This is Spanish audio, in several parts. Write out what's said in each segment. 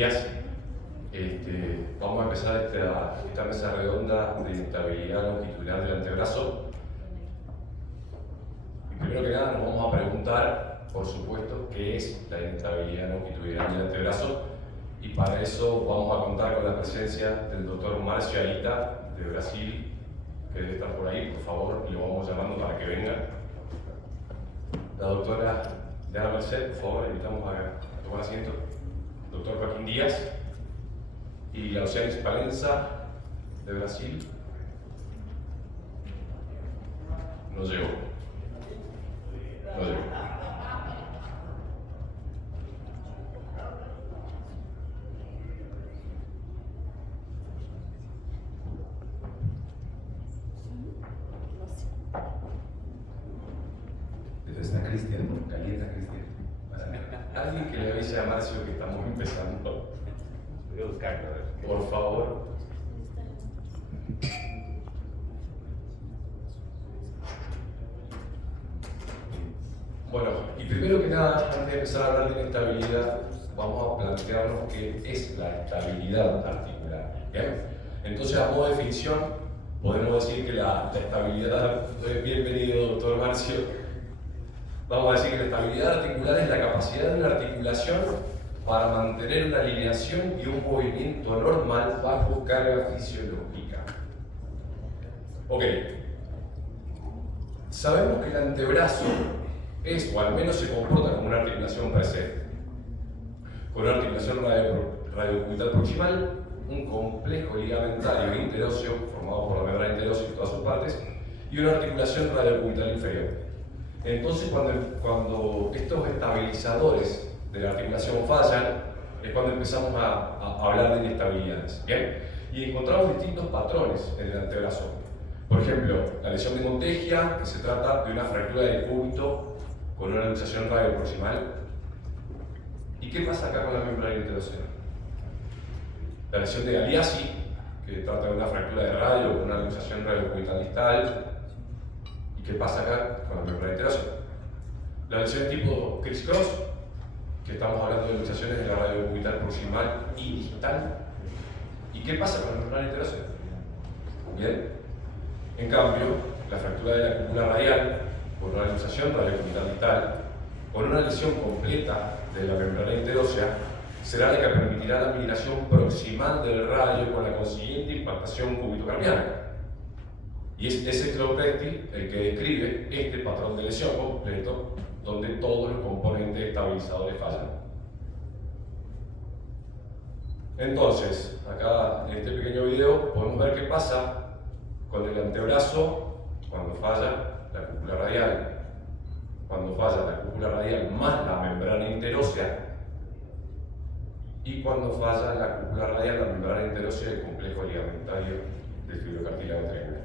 días. Vamos a empezar esta mesa redonda de estabilidad longitudinal del antebrazo. Y primero que nada nos vamos a preguntar, por supuesto, qué es la inestabilidad longitudinal del antebrazo. Y para eso vamos a contar con la presencia del doctor Márcio Aita, de Brasil, que debe estar por ahí, por favor, y lo vamos llamando para que venga. La doctora Diana Merced, por favor, invitamos a tomar asiento. Doctor Joaquín Díaz y la Oceanis Palenza, de Brasil. No llegó. No llegó. Está Cristian, calienta Cristian. Alguien que le avise a Marcio que estamos empezando. Voy a buscarlo, a ver. Por favor. Bueno, y primero que nada, antes de empezar a hablar de inestabilidad, vamos a plantearnos qué es la estabilidad articular. ¿Bien? Entonces, a modo de definición, podemos decir que la estabilidad, bienvenido doctor Marcio, vamos a decir que la estabilidad articular es la capacidad de una articulación para mantener una alineación y un movimiento normal bajo carga fisiológica. Ok. Sabemos que el antebrazo es, o al menos se comporta como una articulación per se, con una articulación radiocubital proximal, un complejo ligamentario interóseo formado por la membrana interósea y todas sus partes, y una articulación radiocubital inferior. Entonces, cuando estos estabilizadores de la articulación fallan, es cuando empezamos a hablar de inestabilidades. ¿Bien? Y encontramos distintos patrones en el antebrazo. Por ejemplo, la lesión de Montegia, que se trata de una fractura del cúbito con una luxación radioproximal. ¿Y qué pasa acá con la membrana interósea? La lesión de Galeazzi, que trata de una fractura de radio con una luxación radiocubital distal. ¿Y qué pasa acá con la membrana interósea? La lesión de tipo criss-cross, que estamos hablando de luxaciones de la radiocubital proximal y distal. ¿Y qué pasa con la membrana interósea? Bien. En cambio, la fractura de la cúpula radial, con una luxación radiocubital distal, con una lesión completa de la membrana interósea, será la que permitirá la migración proximal del radio con la consiguiente impactación cúbito-cardiana. Y es ese Clopresti el que describe este patrón de lesión completo donde todos los componentes estabilizadores fallan. Entonces, acá en este pequeño video podemos ver qué pasa con el antebrazo cuando falla la cúpula radial. Cuando falla la cúpula radial más la membrana interósea y cuando falla la cúpula radial, la membrana interósea y el complejo ligamentario del fibrocartílago triangular.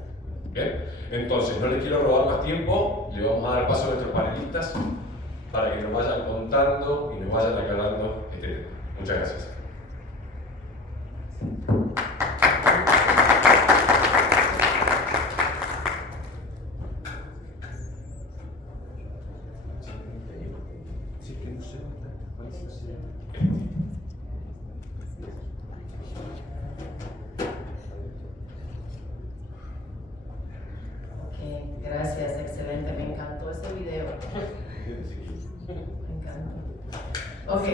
¿Bien? Entonces, no les quiero robar más tiempo, le vamos a dar paso a nuestros panelistas para que nos vayan contando y nos vayan aclarando este tema. Muchas gracias. Gracias, excelente, me encantó ese video. Me encantó. Ok,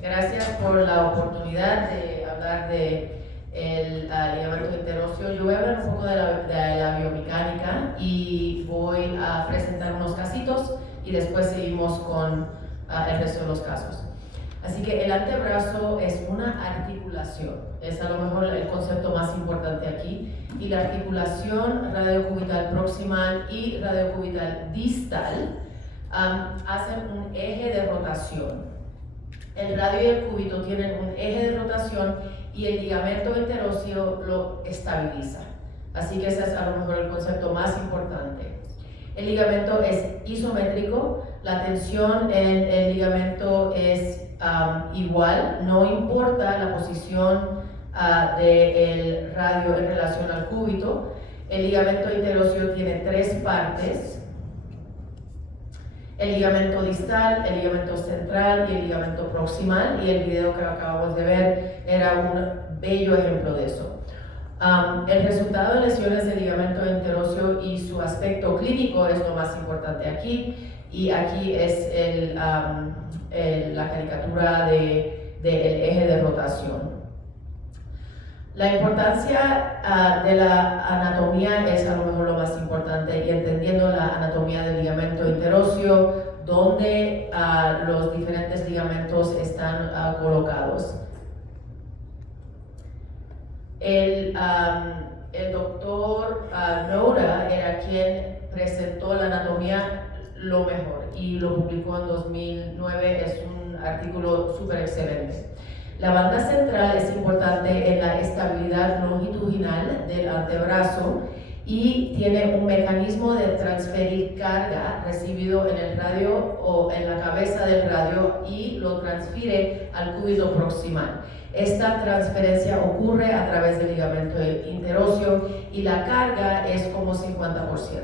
gracias por la oportunidad de hablar de el ligamento interóseo. Yo voy a hablar un poco de la biomecánica y voy a presentar unos casitos y después seguimos con el resto de los casos. Así que el antebrazo es una articulación, es a lo mejor el concepto más importante aquí, y la articulación radiocubital proximal y radiocubital distal hacen un eje de rotación. El radio y el cúbito tienen un eje de rotación y el ligamento interóseo lo estabiliza. Así que ese es a lo mejor el concepto más importante. El ligamento es isométrico, la tensión en el ligamento es igual, no importa la posición del radio en relación al cúbito. El ligamento interóseo tiene 3 partes. el ligamento distal, el ligamento central y el ligamento proximal, y el video que acabamos de ver era un bello ejemplo de eso. El resultado de lesiones del ligamento interóseo y su aspecto clínico es lo más importante aquí, y aquí es la caricatura del eje de rotación. La importancia de la anatomía es a lo mejor lo más importante, y entendiendo la anatomía del ligamento interóseo, donde los diferentes ligamentos están colocados. El doctor Noura era quien presentó la anatomía lo mejor y lo publicó en 2009, es un artículo súper excelente. La banda central es importante en la estabilidad longitudinal del antebrazo y tiene un mecanismo de transferir carga recibido en el radio o en la cabeza del radio y lo transfiere al cúbito proximal. Esta transferencia ocurre a través del ligamento interóseo y la carga es como 50%.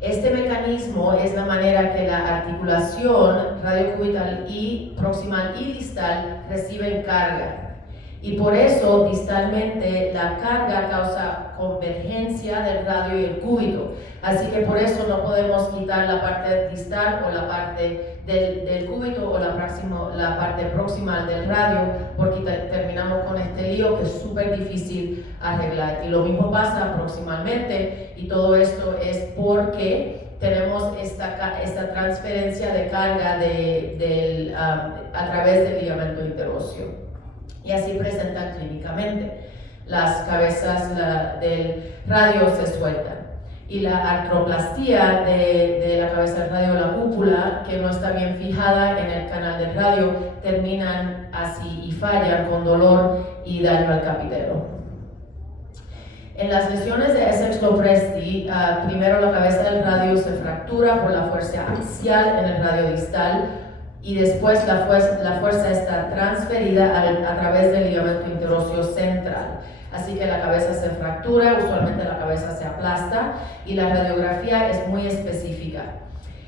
Este mecanismo es la manera que la articulación radiocubital y proximal y distal reciben carga. Y por eso, distalmente, la carga causa convergencia del radio y el cúbito. Así que por eso no podemos quitar la parte distal o la parte del cúbito o la parte proximal del radio, porque terminamos con este lío que es súper difícil arreglar. Y lo mismo pasa proximalmente, y todo esto es porque tenemos esta transferencia de carga a través del ligamento interóseo. Y así presentan clínicamente. Las cabezas del radio se sueltan. Y la artroplastía de la cabeza del radio, la cúpula, que no está bien fijada en el canal del radio, terminan así y fallan con dolor y daño al capitelo. En las lesiones de Essex-Lopresti, primero la cabeza del radio se fractura por la fuerza axial en el radio distal, y después la fuerza está transferida a través del ligamento interóseo central. Así que la cabeza se fractura, usualmente la cabeza se aplasta, y la radiografía es muy específica.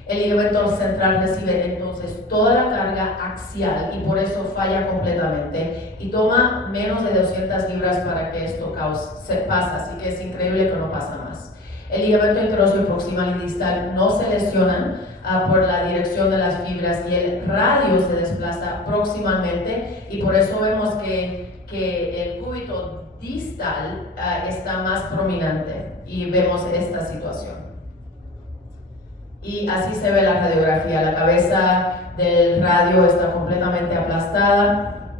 El ligamento central recibe entonces toda la carga axial y por eso falla completamente, y toma menos de 200 libras para que esto pase, así que es increíble que no pasa más. El ligamento interóseo proximal y distal no se lesionan por la dirección de las fibras, y el radio se desplaza proximalmente, y por eso vemos que el cúbito distal está más prominente, y vemos esta situación. Y así se ve la radiografía. La cabeza del radio está completamente aplastada,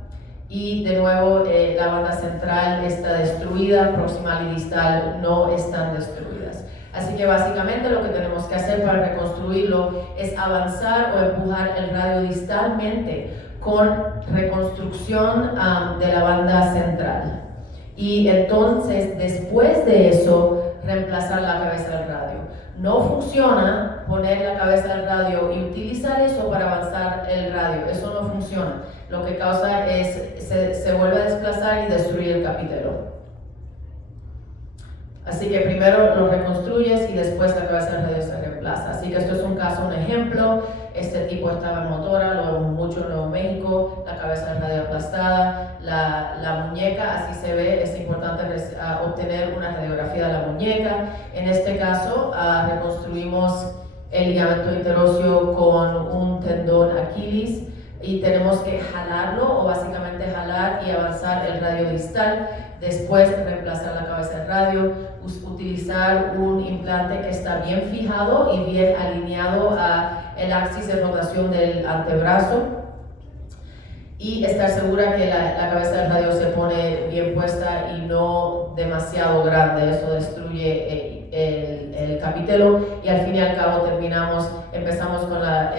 y de nuevo la banda central está destruida, proximal y distal no están destruidas. Así que básicamente lo que tenemos que hacer para reconstruirlo es avanzar o empujar el radio distalmente con reconstrucción de la banda central. Y entonces, después de eso, reemplazar la cabeza del radio. No funciona poner la cabeza del radio y utilizar eso para avanzar el radio. Eso no funciona. Lo que causa es se vuelve a desplazar y destruir el capitelo. Así que primero lo reconstruyes y después la cabeza del radio se reemplaza. Así que esto es un caso, un ejemplo. Este tipo estaba en motora, lo vemos mucho en Nuevo México, la cabeza del radio aplastada, la muñeca, así se ve. Es importante obtener una radiografía de la muñeca. En este caso, reconstruimos el ligamento interóseo con un tendón Aquiles, y tenemos que jalarlo, o básicamente jalar y avanzar el radio distal. Después reemplazar la cabeza del radio, utilizar un implante que está bien fijado y bien alineado a el axis de rotación del antebrazo, y estar segura que la cabeza del radio se pone bien puesta y no demasiado grande. Eso destruye el capitelo, y al fin y al cabo empezamos con la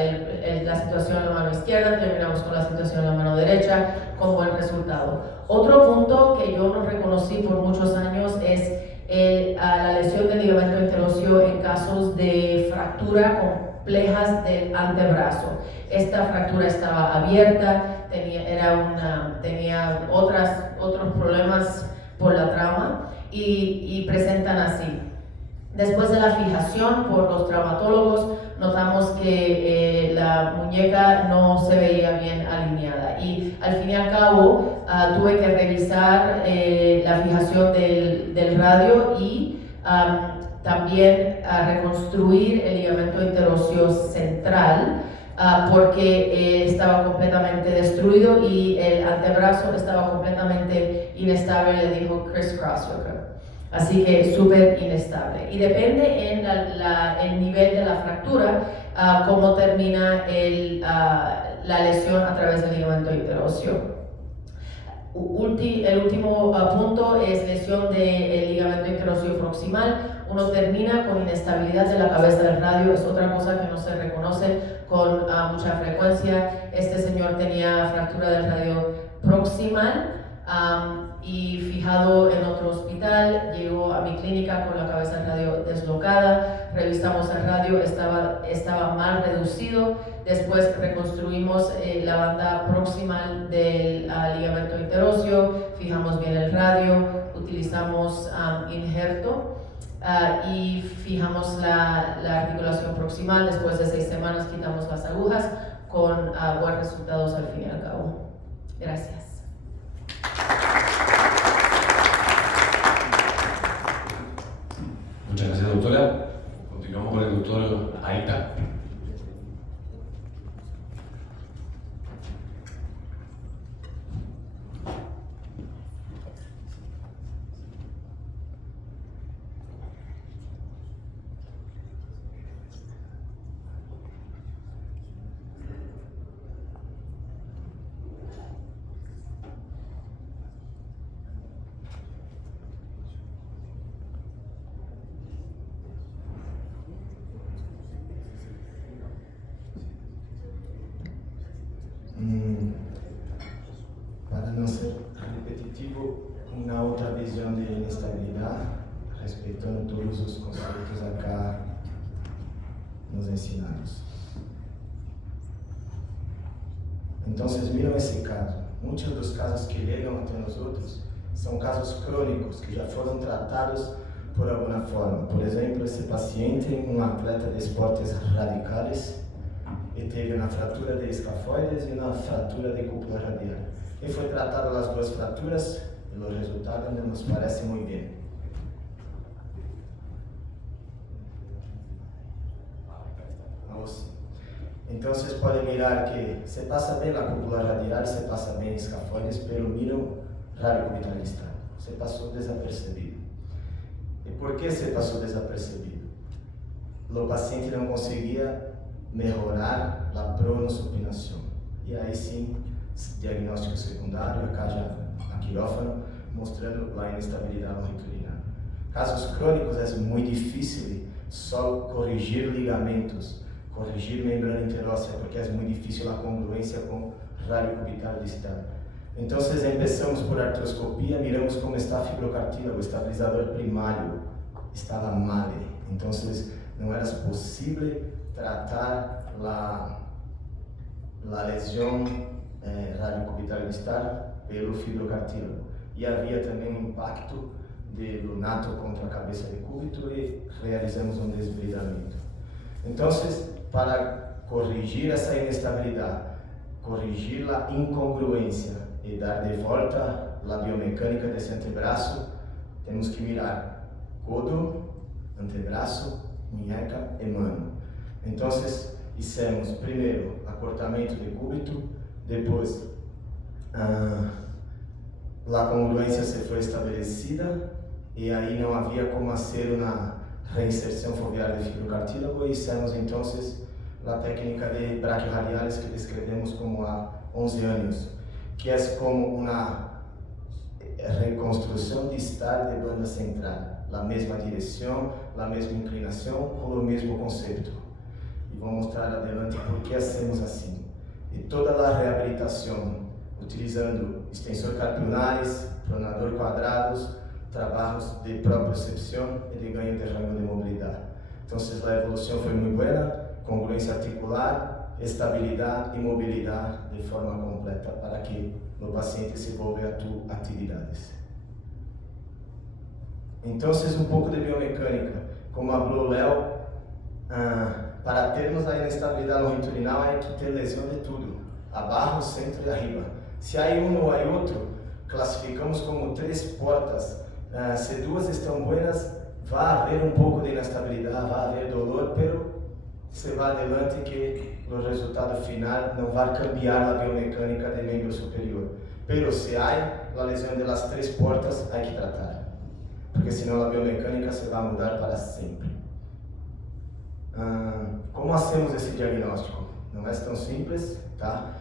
situación en la mano izquierda, terminamos con la situación en la mano derecha, con buen resultado. Otro punto que yo no reconocí por muchos años es la lesión del ligamento interóseo en casos de fractura complejas del antebrazo. Esta fractura estaba abierta, tenía otros problemas por la trauma, y presentan así. Después de la fijación por los traumatólogos, notamos que la muñeca no se veía bien alineada y al fin y al cabo tuve que revisar la fijación del radio y también reconstruir el ligamento interóseo central porque estaba completamente destruido y el antebrazo estaba completamente inestable, le dijo Chris Crosswalker. Así que súper inestable. Y depende en el nivel de la fractura, cómo termina la lesión a través del ligamento interóseo. El último punto es lesión del ligamento interóseo proximal. Uno termina con inestabilidad de la cabeza del radio, es otra cosa que no se reconoce con mucha frecuencia. Este señor tenía fractura del radio proximal y fijado en otro hospital, llegó a mi clínica con la cabeza del radio deslocada, revisamos el radio, estaba mal reducido, después reconstruimos la banda proximal del ligamento interóseo, fijamos bien el radio, utilizamos injerto y fijamos la articulación proximal. Después de 6 semanas quitamos las agujas con buenos resultados al fin y al cabo. Gracias. Muchas gracias, doctora. Continuamos con el doctor Aita. Para não ser repetitivo, uma outra visão de inestabilidade, respeitando todos os conceitos acá nos ensinados. Então, vocês viram esse caso. Muitos dos casos que chegam até nós outros são casos crônicos que já foram tratados por alguma forma. Por exemplo, esse paciente, um atleta de esportes radicais, e teve uma fratura de escafoides e uma fratura de cúpula radial. E foi tratado as duas fraturas e os resultados nos parecem muito bem. Então vocês podem mirar que se passa bem a cúpula radial, se passa bem escafoides, pelo mínimo radiocubital distal. Se passou desapercebido. E por que se passou desapercebido? O paciente não conseguia melhorar a pronosupinação. E aí sim, diagnóstico secundário, acá já a quirófano, mostrando a inestabilidade longitudinal. Casos crônicos é muito difícil só corrigir ligamentos, corrigir membrana interóssea, porque é muito difícil a congruência com radiocubital distal. Então, começamos por artroscopia, miramos como está a fibrocartílago, o estabilizador primário estava mal. Então, não era possível tratar a lesão radiocubital distal pelo fibrocartílago. E havia também um impacto de lunato contra a cabeça de cúbito e realizamos um desbridamento. Então, para corrigir essa inestabilidade, corrigir a incongruência e dar de volta a biomecânica desse antebraço, temos que mirar codo, antebraço, muñeca e mano. Então, fizemos primeiro acortamento de cúbito, depois a congruência se foi estabelecida e aí não havia como fazer uma reinserção foveal de fibrocartílago e fizemos então a técnica de braquioradiales que descrevemos como há 11 anos, que é como uma reconstrução distal de banda central, a mesma direção, a mesma inclinação, com o mesmo conceito. E vou mostrar adelante por que hacemos assim. E toda a reabilitação, utilizando extensor carpionares, pronador quadrados, trabalhos de propriocepção e de ganho de rango de mobilidade. Então, a evolução foi muito boa, congruência articular, estabilidade e mobilidade de forma completa para que o paciente se volve a atividades. Então, um pouco de biomecânica. Como falou Léo, para termos a inestabilidade longitudinal, há que ter lesão de tudo, abaixo, centro e arriba. Se há um ou há outro, classificamos como 3 portas. Se 2 estão buenas, vai haver um pouco de inestabilidade, vai haver dolor, pero se vai adelante que o resultado final não vai cambiar a biomecânica do membro superior. Pero se há a lesão das 3 portas, há que tratar, porque senão a biomecânica se vai mudar para sempre. Como hacemos esse diagnóstico? Não é tão simples, tá?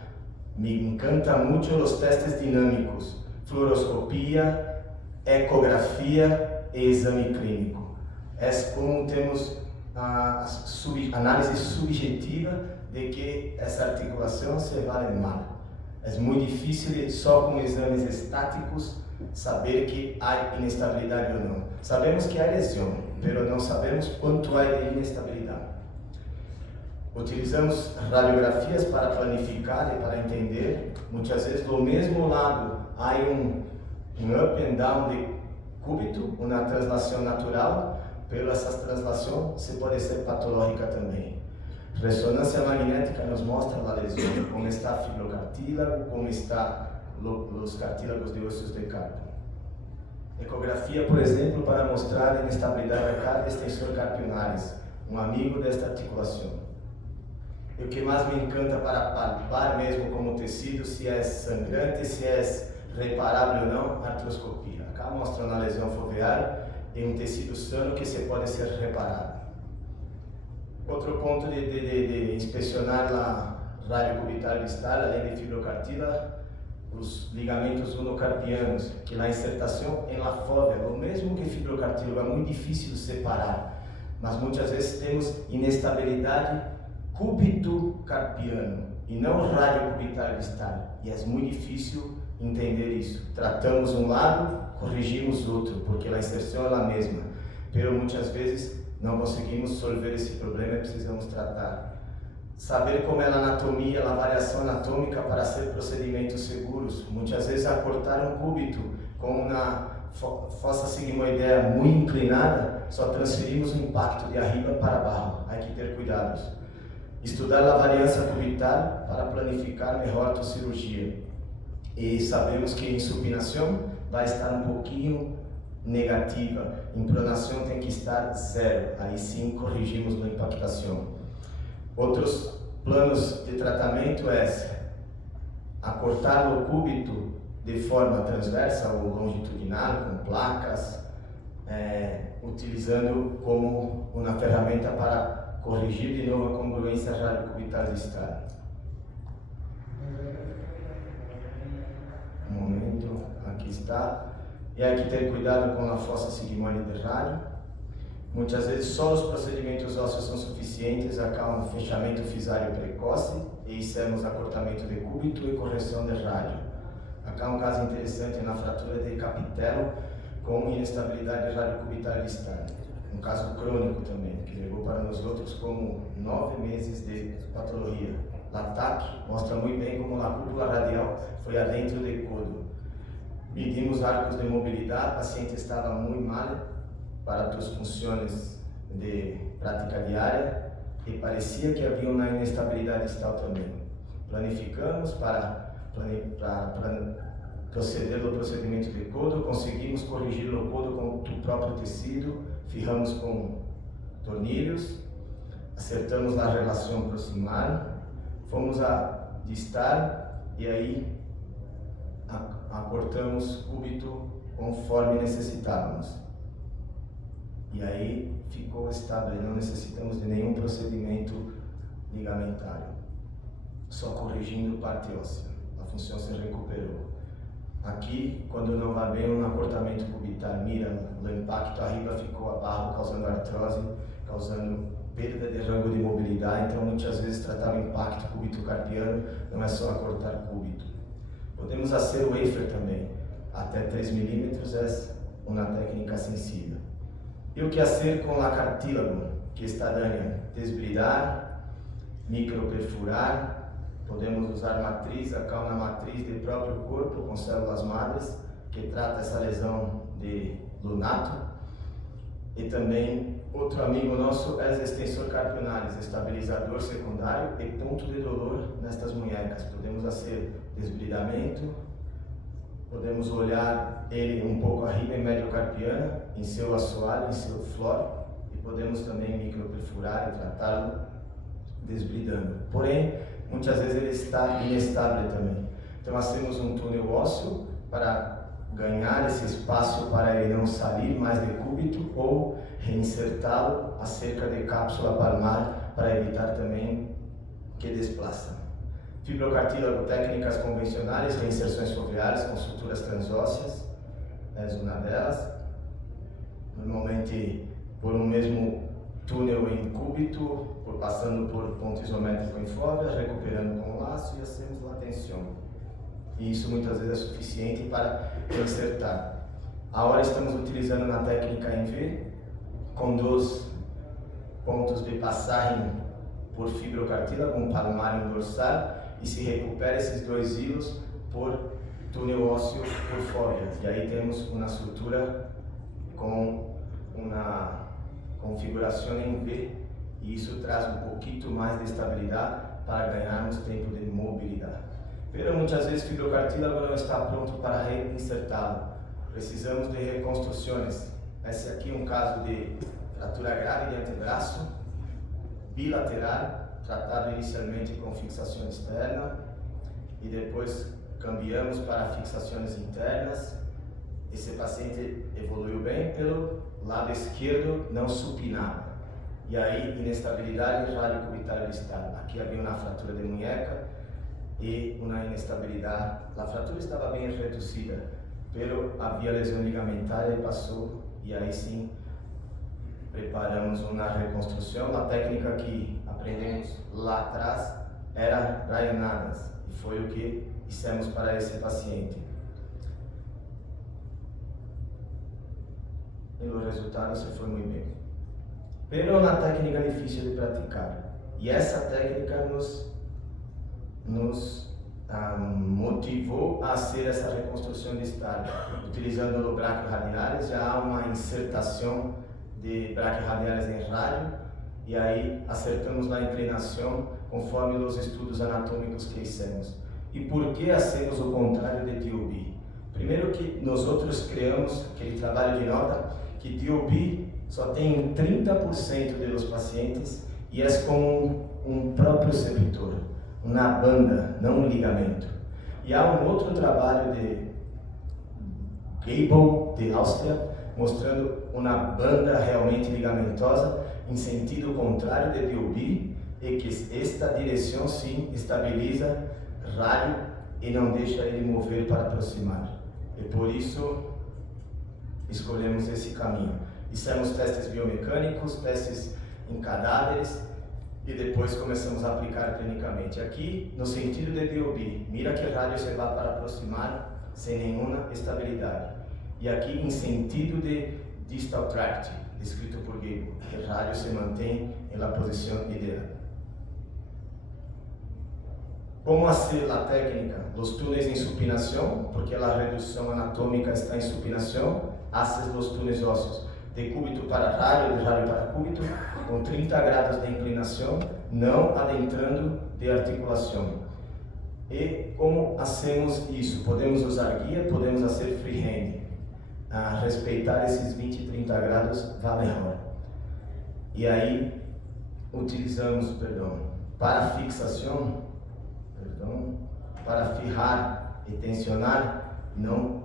Me encanta muito os testes dinâmicos, fluoroscopia, ecografia e exame clínico. É como temos a análise subjetiva de que essa articulação se vale mal. É muito difícil só com exames estáticos saber que há inestabilidade ou não. Sabemos que há lesão, mas não sabemos quanto há de inestabilidade. Utilizamos radiografias para planificar e para entender. Muitas vezes do mesmo lado há um up and down de cúbito, uma translação natural, pero essa translação se pode ser patológica também. Ressonância magnética nos mostra a lesão, como está o fibrocartílago, como está os cartílagos de ossos de carpo. Ecografia, por exemplo, para mostrar a inestabilidade da cada extensor carpionaris, um amigo desta articulação. E o que mais me encanta para palpar mesmo como tecido, se é sangrante, se é reparável ou não, artroscopia. Acá mostra uma lesão foveal em um tecido sano que se pode ser reparado. Outro ponto de inspecionar a rádio cubital distal, além de fibrocartílago, os ligamentos unocarpianos, que a insertação em la fóvea, o mesmo que fibrocartílago, é muito difícil separar, mas muitas vezes temos inestabilidade cúbito-carpiano e não radiocubital distal, e é muito difícil entender isso. Tratamos um lado, corrigimos outro, porque a inserção é a mesma, pero muitas vezes não conseguimos resolver esse problema e precisamos tratar. Saber como é a anatomia, a variação anatômica para ser procedimentos seguros. Muitas vezes, a cortar um cúbito com uma fossa sigmoidea muito inclinada, só transferimos o impacto de arriba para baixo. Há que ter cuidados. Estudar a variância cubital para planificar melhor a cirurgia. E sabemos que em supinação vai estar um pouquinho negativa, em pronação tem que estar 0, aí sim corrigimos na impactação. Outros planos de tratamento é acortar o cúbito de forma transversa ou longitudinal, com placas, utilizando como uma ferramenta para corrigir de novo a congruência radiocubital distal. Um momento, aqui está. E há que ter cuidado com a fossa sigmoide de rádio. Muitas vezes só os procedimentos ósseos são suficientes, acá um fechamento fisário precoce e iniciamos acortamento de cúbito e correção de rádio. Acá um caso interessante na fratura de capitelo com inestabilidade radiocubital distal. Um caso crônico também, que levou para nós outros como 9 meses de patologia. O ataque mostra muito bem como a cúpula radial foi adentro do codo. Medimos arcos de mobilidade, o paciente estava muito mal para suas funções de prática diária e parecia que havia uma inestabilidade distal também. Planificamos para proceder ao procedimento de codo, conseguimos corrigir o codo com o próprio tecido, firmamos com tornilhos, acertamos a relação proximal, fomos a distal e aí acortamos cúbito conforme necessitávamos. E aí ficou estável, não necessitamos de nenhum procedimento ligamentário, só corrigindo parte óssea, a função se recuperou. Aqui, quando não vai bem, um acortamento cubital, mira, o impacto arriba ficou abaixo, causando artrose, causando perda de rango de mobilidade. Então, muitas vezes, tratar o impacto cúbito-carpiano não é só acortar cúbito. Podemos fazer o wafer também, até 3 milímetros é uma técnica sensível. E o que fazer com a cartílago, que está dando desbridar, microperfurar? Podemos usar matriz, acá uma matriz de próprio corpo com células madres, que trata essa lesão de lunato. E também outro amigo nosso é o extensor carpionalis, estabilizador secundário e ponto de dolor nestas munhecas. Podemos fazer desbridamento, podemos olhar ele um pouco arriba em mediocarpiana, em seu assoalho, em seu flor, e podemos também microperfurar e tratá-lo desbridando. Porém, muitas vezes ele está inestável também. Então, nós temos um túnel ósseo para ganhar esse espaço para ele não sair mais de cúbito ou reinsertá-lo acerca de cápsula palmar para evitar também que desplaça. Fibrocartílago, técnicas convencionais, reinserções foveares com suturas transósseas, é uma delas. Normalmente por um mesmo túnel em cúbito, passando por ponto isométrico em fóvea, recuperando com o laço e hacemos la tensión. E isso muitas vezes é suficiente para insertar. Agora estamos utilizando uma técnica em V, com 2 pontos de passagem por fibrocartílago, um palmar e um dorsal, e se recupera esses 2 hilos por túnel ósseo por fóvea. E aí temos uma sutura com uma configuração em V, e isso traz um pouquinho mais de estabilidade para ganharmos tempo de mobilidade. Pero muitas vezes o fibrocartílago não está pronto para reinsertá-lo. Precisamos de reconstruções. Esse aqui é um caso de fratura grave de antebraço, bilateral, tratado inicialmente com fixação externa e depois cambiamos para fixações internas. Esse paciente evoluiu bem pelo lado esquerdo, não supinava. E aí, inestabilidade radiocubital distal. Aqui havia uma fratura de munheca e uma inestabilidade. A fratura estava bem reduzida, pero havia lesão ligamentar e passou, e aí sim preparamos uma reconstrução. A técnica que aprendemos lá atrás era rayanadas, e foi o que fizemos para esse paciente. E o resultado se foi muito bem. Pero é uma técnica difícil de praticar, e essa técnica nos motivou a fazer essa reconstrução distal. Utilizando o braquioradialis, já há uma insertação de braquioradialis em rádio, e aí acertamos na inclinação conforme os estudos anatômicos que fizemos. E por que hacemos o contrário de DOB? Primeiro que nós outros criamos aquele trabalho de nota que DOB só tem em 30% dos pacientes e é como um próprio septor, uma banda, não um ligamento. E há um outro trabalho de Gable, de Áustria, mostrando uma banda realmente ligamentosa em sentido contrário de DOB, e que esta direção sim estabiliza rádio e não deixa ele mover para aproximar. E por isso escolhemos esse caminho. Fizemos testes biomecânicos, testes em cadáveres, e depois começamos a aplicar clinicamente. Aqui, no sentido de DOB, mira que o rádio se vai para aproximar sem nenhuma estabilidade. E aqui, em sentido de distal tract, descrito por Gable, o rádio se mantém na posição ideal. Como fazer a técnica? Os túneis em supinação, porque a redução anatômica está em supinação, haces os túneis ósseos de cúbito para rádio, de rádio para cúbito, com 30 graus de inclinação, não adentrando de articulação. E como hacemos isso? Podemos usar guia, podemos fazer freehand. Respeitar esses 20 e 30 graus vai melhor. E aí utilizamos, para fixação, para fijar e tensionar, não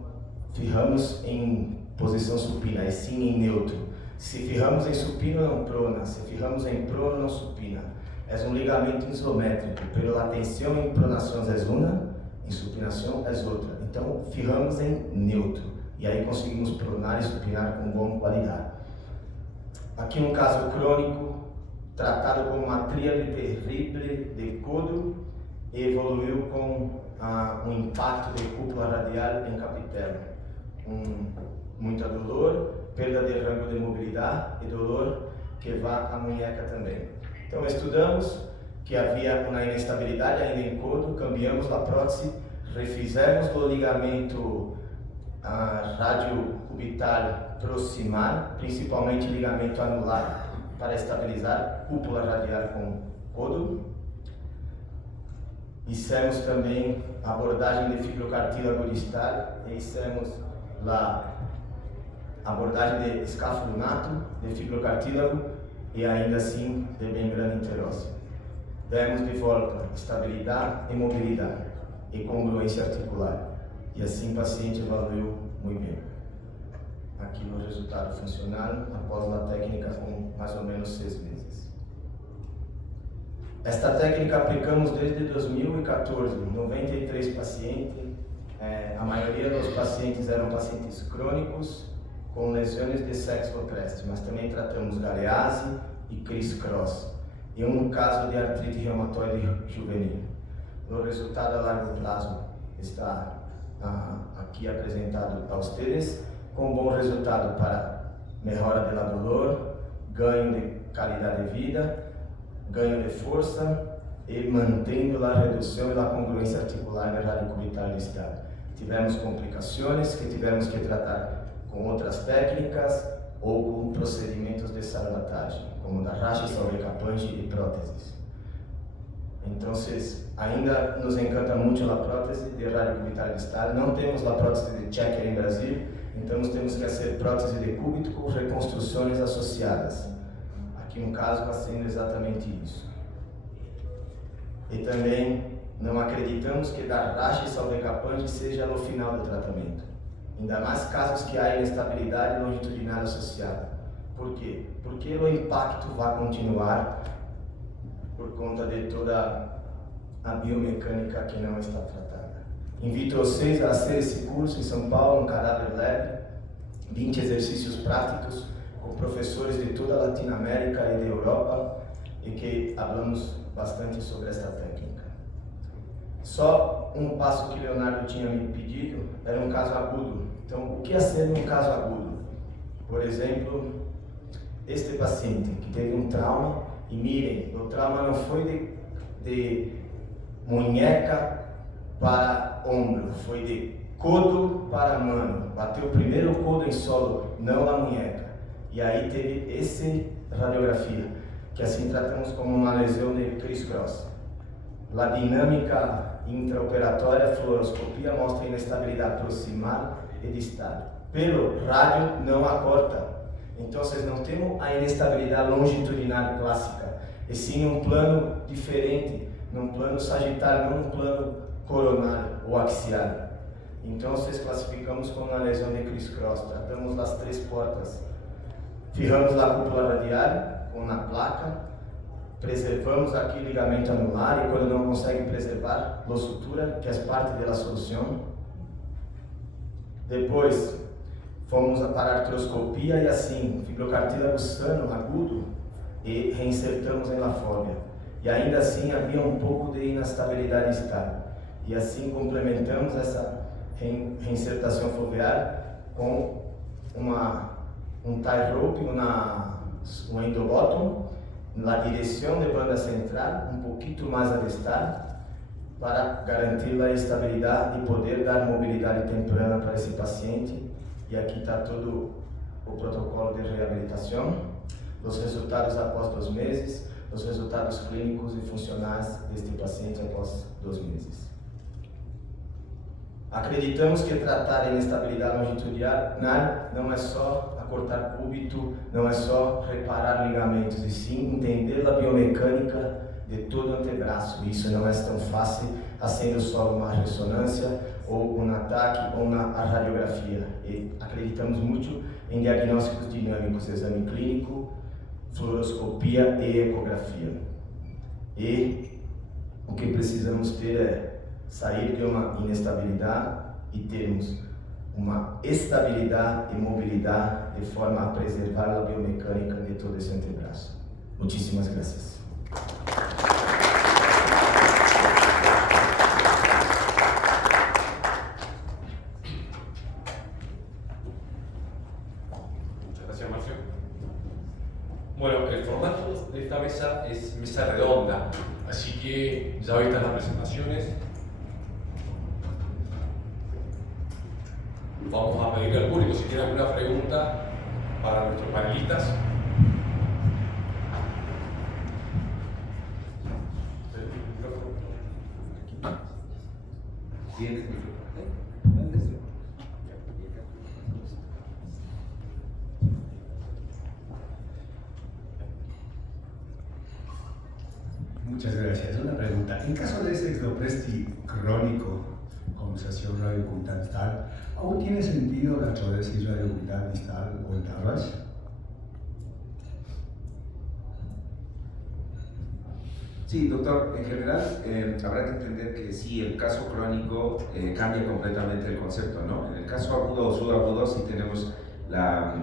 fijamos em posição supina, e sim em neutro. Se fijamos em supino, não prona. Se fijamos em prono, não supina. É um ligamento isométrico, pero a tensão em pronação é uma, em supinação é outra. Então, fijamos em neutro. E aí conseguimos pronar e supinar com boa qualidade. Aqui um caso crônico, tratado com uma tríade terrível de codo, e evoluiu com um impacto de cúpula radial em capitelo. Muita dor, perda de rango de mobilidade e dor que vai à munheca também. Então estudamos que havia uma inestabilidade ainda em codo, cambiamos a prótese, refizemos o ligamento radiocubital proximal, principalmente ligamento anular, para estabilizar cúpula radial com codo. Hicimos também abordagem de fibrocartílago distal e hicimos a abordagem de escáfulo nato, de fibrocartílago e ainda assim de membrana interóssea. Demos de volta estabilidade e mobilidade e congruência articular. E assim o paciente evoluiu muito bem. Aqui no resultado funcional, após a técnica com mais ou menos 6 meses. Esta técnica aplicamos desde 2014, 93 pacientes. A maioria dos pacientes eram pacientes crônicos com lesões de sexo-opreste, mas também tratamos galease e criss-cross, e um caso de artrite reumatoide juvenil. O resultado a largo prazo está aqui apresentado a vocês, com bom resultado para melhora do dolor, ganho de qualidade de vida, ganho de força e mantendo a redução e a congruência articular na radiocubital distal. Tivemos complicações que tivemos que tratar com outras técnicas ou com procedimentos de salvatagem, como da racha, salvecapange e próteses. Então, ainda nos encanta muito a prótese de radiocubital distal. Não temos a prótese de Checker em Brasil, então temos que fazer prótese de cúbito com reconstruções associadas. Aqui no caso está sendo exatamente isso. E também não acreditamos que dar racha e salvecapange seja no final do tratamento. Ainda mais casos que há inestabilidade longitudinal associada. Por quê? Porque o impacto vai continuar por conta de toda a biomecânica que não está tratada. Invito vocês a fazer esse curso em São Paulo, no Cadáver Lab, 20 exercícios práticos com professores de toda a Latinoamérica e da Europa, e que falamos bastante sobre esta técnica. Só um passo que Leonardo tinha me pedido era um caso agudo. Então, o que fazer num caso agudo? Por exemplo, este paciente que teve um trauma, e mirem, o trauma não foi de munheca para ombro, foi de codo para mano. Bateu primeiro o codo em solo, não a munheca. E aí teve essa radiografia, que assim tratamos como uma lesão de criss-cross. A dinâmica intraoperatória, a fluoroscopia mostra inestabilidade proximal e distal. Pelo rádio não a corta. Então, não temos a inestabilidade longitudinal clássica, e sim um plano diferente, num plano sagitário, não num plano coronário ou axial. Então, classificamos como uma lesão de criss-cross. Tratamos as 3 portas. Firramos a cúpula radial com a placa, preservamos aqui o ligamento anular, e quando não consegue preservar, a sutura, que é parte da solução. Depois, fomos para a artroscopia e assim, fibrocartílago sano, agudo, e reinsertamos em la fóbia. E ainda assim havia um pouco de inestabilidade distal. E assim complementamos essa reinsertação foveal com um tie rope, um endobottom, na direção de banda central, um pouquinho mais a distal, para garantir a estabilidade e poder dar mobilidade temprana para esse paciente. E aqui está todo o protocolo de reabilitação, os resultados após 2 meses, os resultados clínicos e funcionais deste paciente após 2 meses. Acreditamos que tratar a inestabilidade longitudinal não é só acortar cúbito, não é só reparar ligamentos, e sim entender a biomecânica de todo o antebraço. Isso não é tão fácil, sendo só uma ressonância, ou um ataque, ou uma radiografia. E acreditamos muito em diagnósticos dinâmicos, exame clínico, fluoroscopia e ecografia. E o que precisamos ter é sair de uma inestabilidade e termos uma estabilidade e mobilidade de forma a preservar a biomecânica de todo esse antebraço. Muitíssimas graças. Gracias, Marcio. Bueno, el formato de esta mesa es mesa redonda, así que ya vistas las presentaciones, vamos a pedirle al público si tiene alguna pregunta para nuestros panelistas. Muchas gracias. Una pregunta. En caso de ese exopresti crónico, conversación radiocubital distal, ¿aún tiene sentido la artrodesis radiocubital distal o el DARRAS? Sí, doctor, en general habrá que entender que sí, el caso crónico cambia completamente el concepto, ¿no? En el caso agudo o subagudo sí tenemos la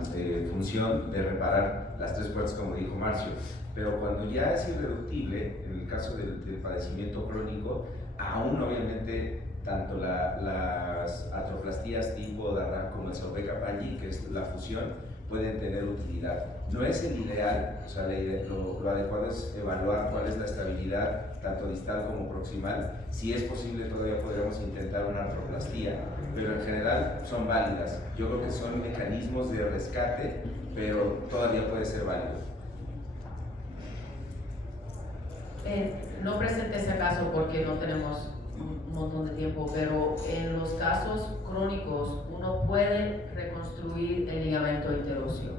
función de reparar las tres puertas, como dijo Marcio, pero cuando ya es irreductible, en el caso del padecimiento crónico, aún obviamente tanto las artroplastías tipo Darrah como el Sauvé-Capagni, que es la fusión, pueden tener utilidad. No es el ideal, o sea, lo adecuado es evaluar cuál es la estabilidad, tanto distal como proximal. Si es posible, todavía podríamos intentar una artroplastía, pero en general son válidas. Yo creo que son mecanismos de rescate, pero todavía puede ser válido. No presente ese caso porque no tenemos un montón de tiempo, pero en los casos crónicos uno puede reconstruir el ligamento interóseo.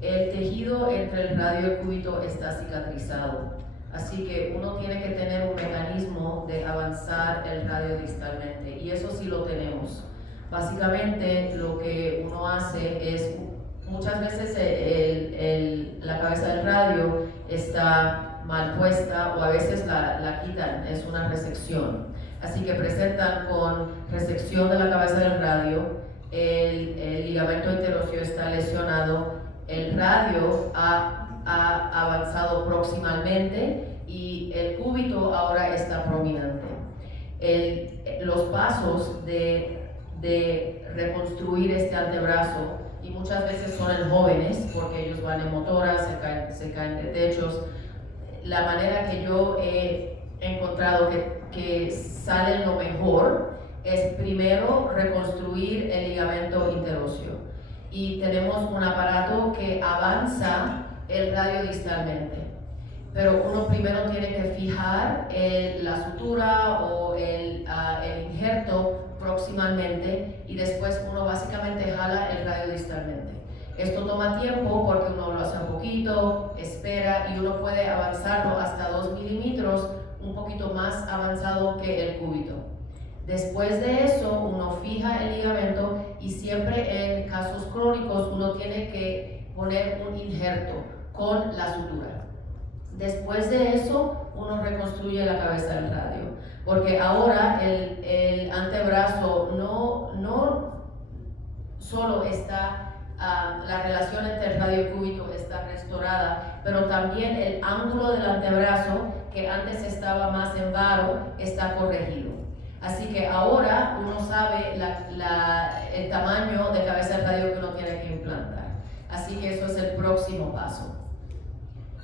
El tejido entre el radio y el cúbito está cicatrizado, así que uno tiene que tener un mecanismo de avanzar el radio distalmente, y eso sí lo tenemos. Básicamente lo que uno hace es, muchas veces la cabeza del radio está mal puesta o a veces la quitan, es una resección. Así que presentan con resección de la cabeza del radio, el ligamento interóseo está lesionado, el radio ha avanzado proximalmente y el cúbito ahora está prominente. Los pasos de reconstruir este antebrazo, y muchas veces son en jóvenes porque ellos van en motoras, se caen de techos. La manera que yo he encontrado que sale lo mejor es primero reconstruir el ligamento interóseo, y tenemos un aparato que avanza el radio distalmente, pero uno primero tiene que fijar la sutura o el injerto proximalmente, y después uno básicamente jala el radio distalmente. Esto toma tiempo porque uno lo hace un poquito, espera, y uno puede avanzarlo hasta 2 milímetros, un poquito más avanzado que el cúbito. Después de eso, uno fija el ligamento, y siempre en casos crónicos uno tiene que poner un injerto con la sutura. Después de eso, uno reconstruye la cabeza del radio, porque ahora el antebrazo no solo está, la relación entre el radio y cúbito está restaurada, pero también el ángulo del antebrazo, que antes estaba más en varo, está corregido. Así que ahora uno sabe el tamaño de cabeza del radio que uno tiene que implantar. Así que eso es el próximo paso.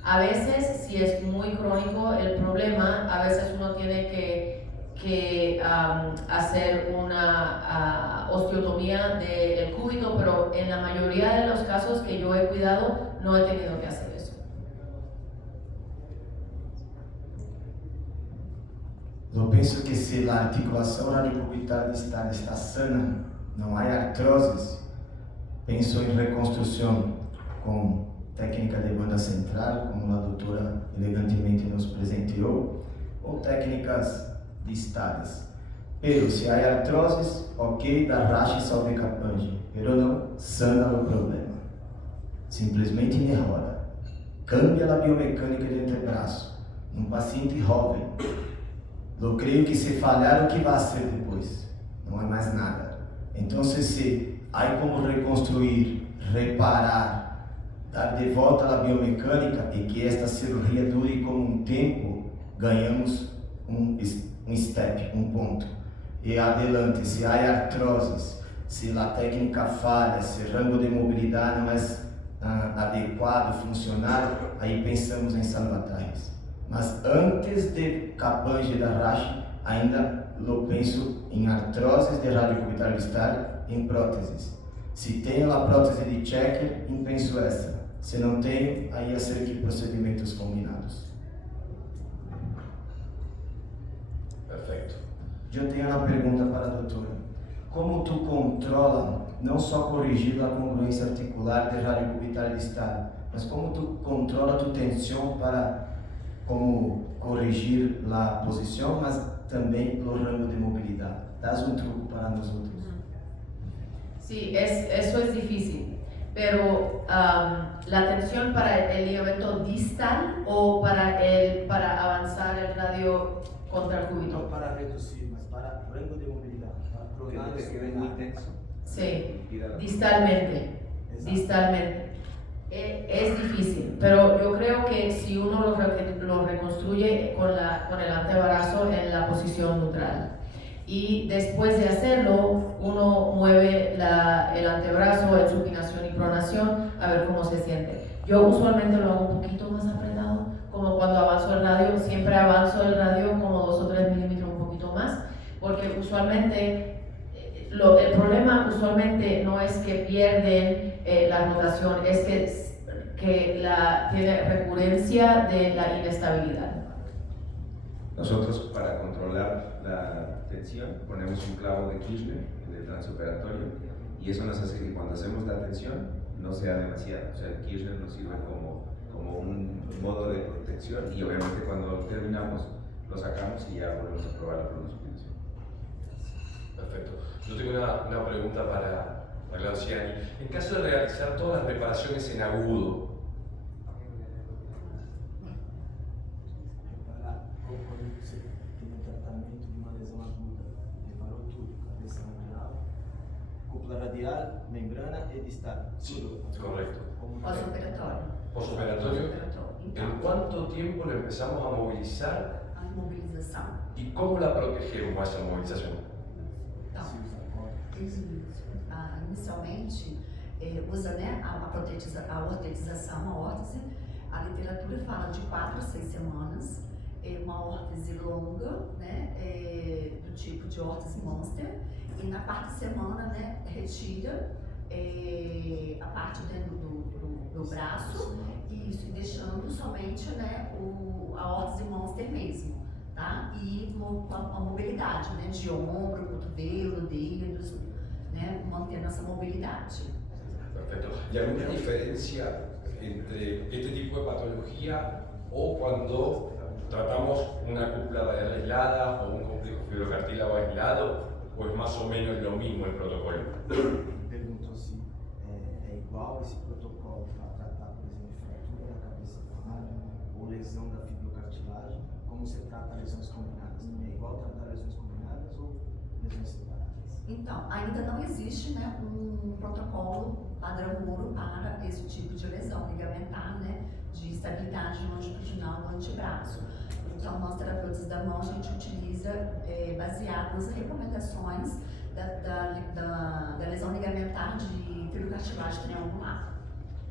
A veces, si es muy crónico el problema, a veces uno tiene que hacer una osteotomía del cúbito, pero en la mayoría de los casos que yo he cuidado, no he tenido que hacer eso. Eu penso que se a articulação radiocubital distal está sana, não há artroses, penso em reconstrução com técnica de banda central, como a doutora elegantemente nos presenteou, ou técnicas distales. Pero se há artroses, ok, Darrah e Sauvé-Capagni, pero não sana o problema. Simplesmente melhora. Cambia a biomecânica do antebraço. Um paciente jovem. Eu creio que se falhar, o que vai ser depois? Não é mais nada. Então, se há como reconstruir, reparar, dar de volta a biomecânica, e que esta cirurgia dure como um tempo, ganhamos um step, um ponto. E adelante, se há artroses, se a técnica falha, se o rango de mobilidade não é adequado, funcional, aí pensamos em salvatagens. Mas antes de Capagni e Darrah, ainda eu penso em artroses de radiocubital distal, em próteses. Se tenho a prótese de checker, impenso extra. Se não tenho, aí ia ser que procedimentos combinados. Perfecto. Eu tenho uma pergunta para a doutora. Como tu controla não só corrigir a congruência articular de rádio cubital distal, mas como tu controla tu tensão para como corrigir a posição, mas também o rango de mobilidade? Das um truco para nós outros. Sí, eso es difícil, pero la tensión para el ligamento distal o para avanzar el radio contra el cúbito. Não para reduzir, mas para rango de mobilidade. Para Que quede muy tenso. Sí, Impida la- distalmente. Exato. Distalmente. Es difícil, pero yo creo que si uno lo reconstruye con el antebrazo en la posición neutral y después de hacerlo uno mueve el antebrazo en supinación y pronación a ver cómo se siente. Yo usualmente lo hago un poquito más apretado, como cuando avanzo el radio, siempre avanzo el radio como 2 o 3 milímetros un poquito más, porque usualmente el problema usualmente no es que pierden la rotación, es que tiene recurrencia de la inestabilidad. Nosotros, para controlar la tensión, ponemos un clavo de Kirchner en el transoperatorio y eso nos hace que cuando hacemos la tensión no sea demasiado. O sea, el Kirchner nos sirve como un modo de protección y obviamente cuando terminamos lo sacamos y ya volvemos a probar la pronosupinación. Perfecto. Yo tengo una pregunta para Lauciani. En caso de realizar todas las reparaciones en agudo, Quando você tem um tratamento de uma lesão aguda, reparou tudo, cabeça radial, cúpula radial, membrana e distal. Tudo. correcto. Pós-operatório. Posoperatorio, Então, ¿en cuánto tiempo lo empezamos a movilizar a imobilização. y cómo la protegemos a esa movilización? Então, inicialmente, usa, né, a ortetização, a órtese. A literatura fala de 4 a 6 semanas. Uma órtese longa, né, do tipo de órtese monster. E na quarta semana, né, retira a parte dentro do braço, e isso, deixando somente, né, a órtese monster mesmo, tá? E a mobilidade, né, de ombro, cotovelo, dedos, né, mantendo essa mobilidade. Perfecto. ¿Y alguna diferencia entre este tipo de patología o cuando tratamos una cúpula radial aislada o un complejo fibrocartílago aislado, o es más o menos lo mismo el protocolo? Perguntou se é igual esse protocolo para tratar, por exemplo, fratura da cabeça parada ou lesão da fibrocartilagem, como você trata lesões combinadas? É igual tratar lesões combinadas ou lesões separadas? Então, ainda não existe, né, um protocolo padrão ouro para esse tipo de lesão ligamentar, né, de estabilidade longitudinal do antebraço. Então, nós terapeutas da mão, a gente utiliza baseado nas recomendações da lesão ligamentar de fibrocartilagem triangular,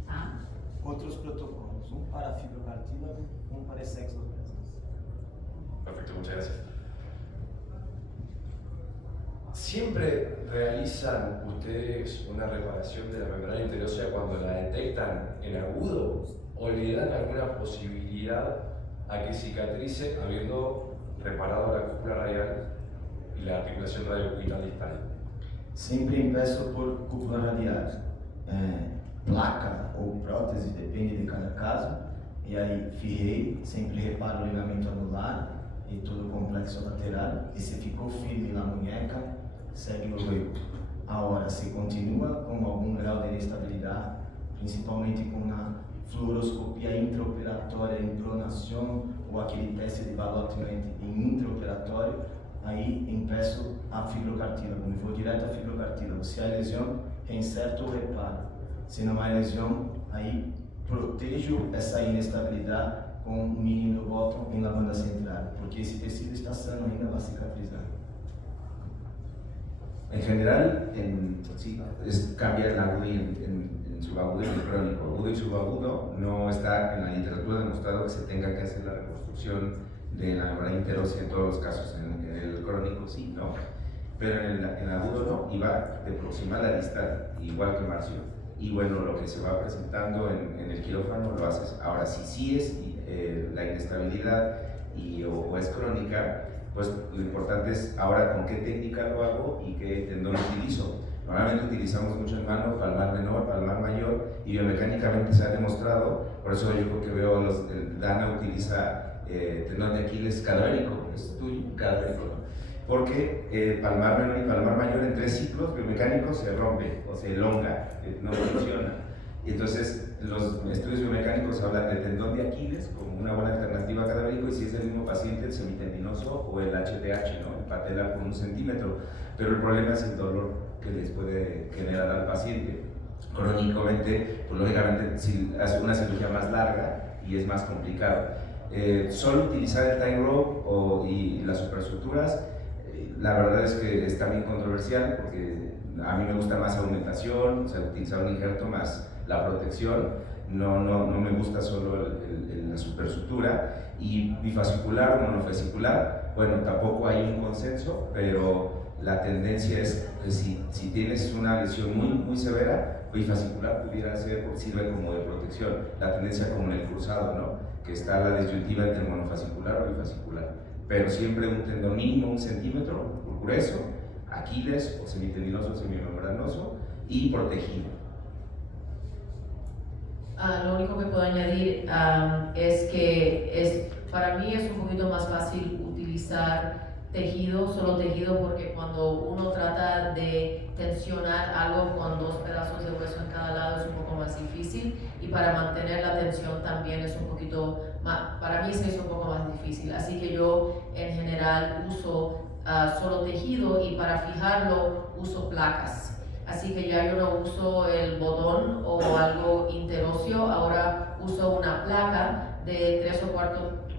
tá? Outros protocolos, um para fibrocartílago, um para sexopresas. Perfecto, muchas gracias. ¿Siempre realizan ustedes una reparación de la membrana interósea cuando la detectan en agudo o le dan alguna posibilidad a que cicatrice habiendo reparado la cúpula radial y la articulación radiocubital distal? Sempre impeço por cúpula radial, placa ou prótese, depende de cada caso, e aí firrei, sempre reparo o ligamento anular e todo o complexo lateral, e se ficou firme na munheca, segue o erro. Agora, se continua com algum grau de inestabilidade, principalmente com a fluoroscopia intraoperatória em pronação ou aquele teste de balotimento em intraoperatório, aí impeço a fibrocartílago, me vou direto à fibrocartílago. Se há lesão, reinserto ou reparo. Se não há lesão, aí protejo essa inestabilidade com um mínimo bottom em la banda central, porque esse tecido está sano ainda, vai cicatrizar. En general, sí, es cambiar el agudo en subagudo y en el crónico. Agudo y subagudo no está en la literatura demostrado que se tenga que hacer la reconstrucción de la membrana interósea en todos los casos. En el crónico sí, ¿no? pero en agudo no, y va de proximal a distal, igual que Marcio. Y bueno, lo que se va presentando en el quirófano lo haces. Ahora, si sí es la inestabilidad o es crónica, pues lo importante es ahora con qué técnica lo hago y qué tendón utilizo. Normalmente utilizamos mucho en mano, palmar menor, palmar mayor, y biomecánicamente se ha demostrado, por eso yo creo que veo Dana utiliza tendón de Aquiles cadavérico, es tuyo, cadavérico, ¿no? Porque palmar menor y palmar mayor en 3 ciclos biomecánicos se rompe o se elonga, no funciona. Y entonces los estudios biomecánicos hablan de tendón de Aquiles como una buena alternativa cadavérico, y si es el mismo paciente, el semitendinoso o el HTH, ¿no? El patela por 1 centímetro. Pero el problema es el dolor que les puede generar al paciente. Crónicamente, pues lógicamente, si hace una cirugía más larga y es más complicado. Solo utilizar el tie rope y las superestructuras, la verdad es que es también controversial, porque a mí me gusta más aumentación, o sea, utilizar un injerto más la protección. No me gusta solo la superestructura. Y bifascicular o monofascicular, bueno, tampoco hay un consenso, pero la tendencia es que si tienes una lesión muy severa, bifascicular pudiera ser, porque sirve como de protección. La tendencia como en el cruzado, ¿no? Que está la disyuntiva entre monofascicular o bifascicular, pero siempre un tendón mínimo 1 centímetro, grueso, Aquiles o semitendinoso o semimembranoso, y protegido. Lo único que puedo añadir es que para mí es un poquito más fácil utilizar solo tejido, porque cuando uno trata de tensionar algo con 2 pedazos de hueso en cada lado es un poco más difícil, y para mantener la tensión también es un poquito más, para mí se hizo un poco más difícil. Así que yo en general uso solo tejido, y para fijarlo uso placas. Así que ya yo no uso el botón o algo interóseo, ahora uso una placa de 3 o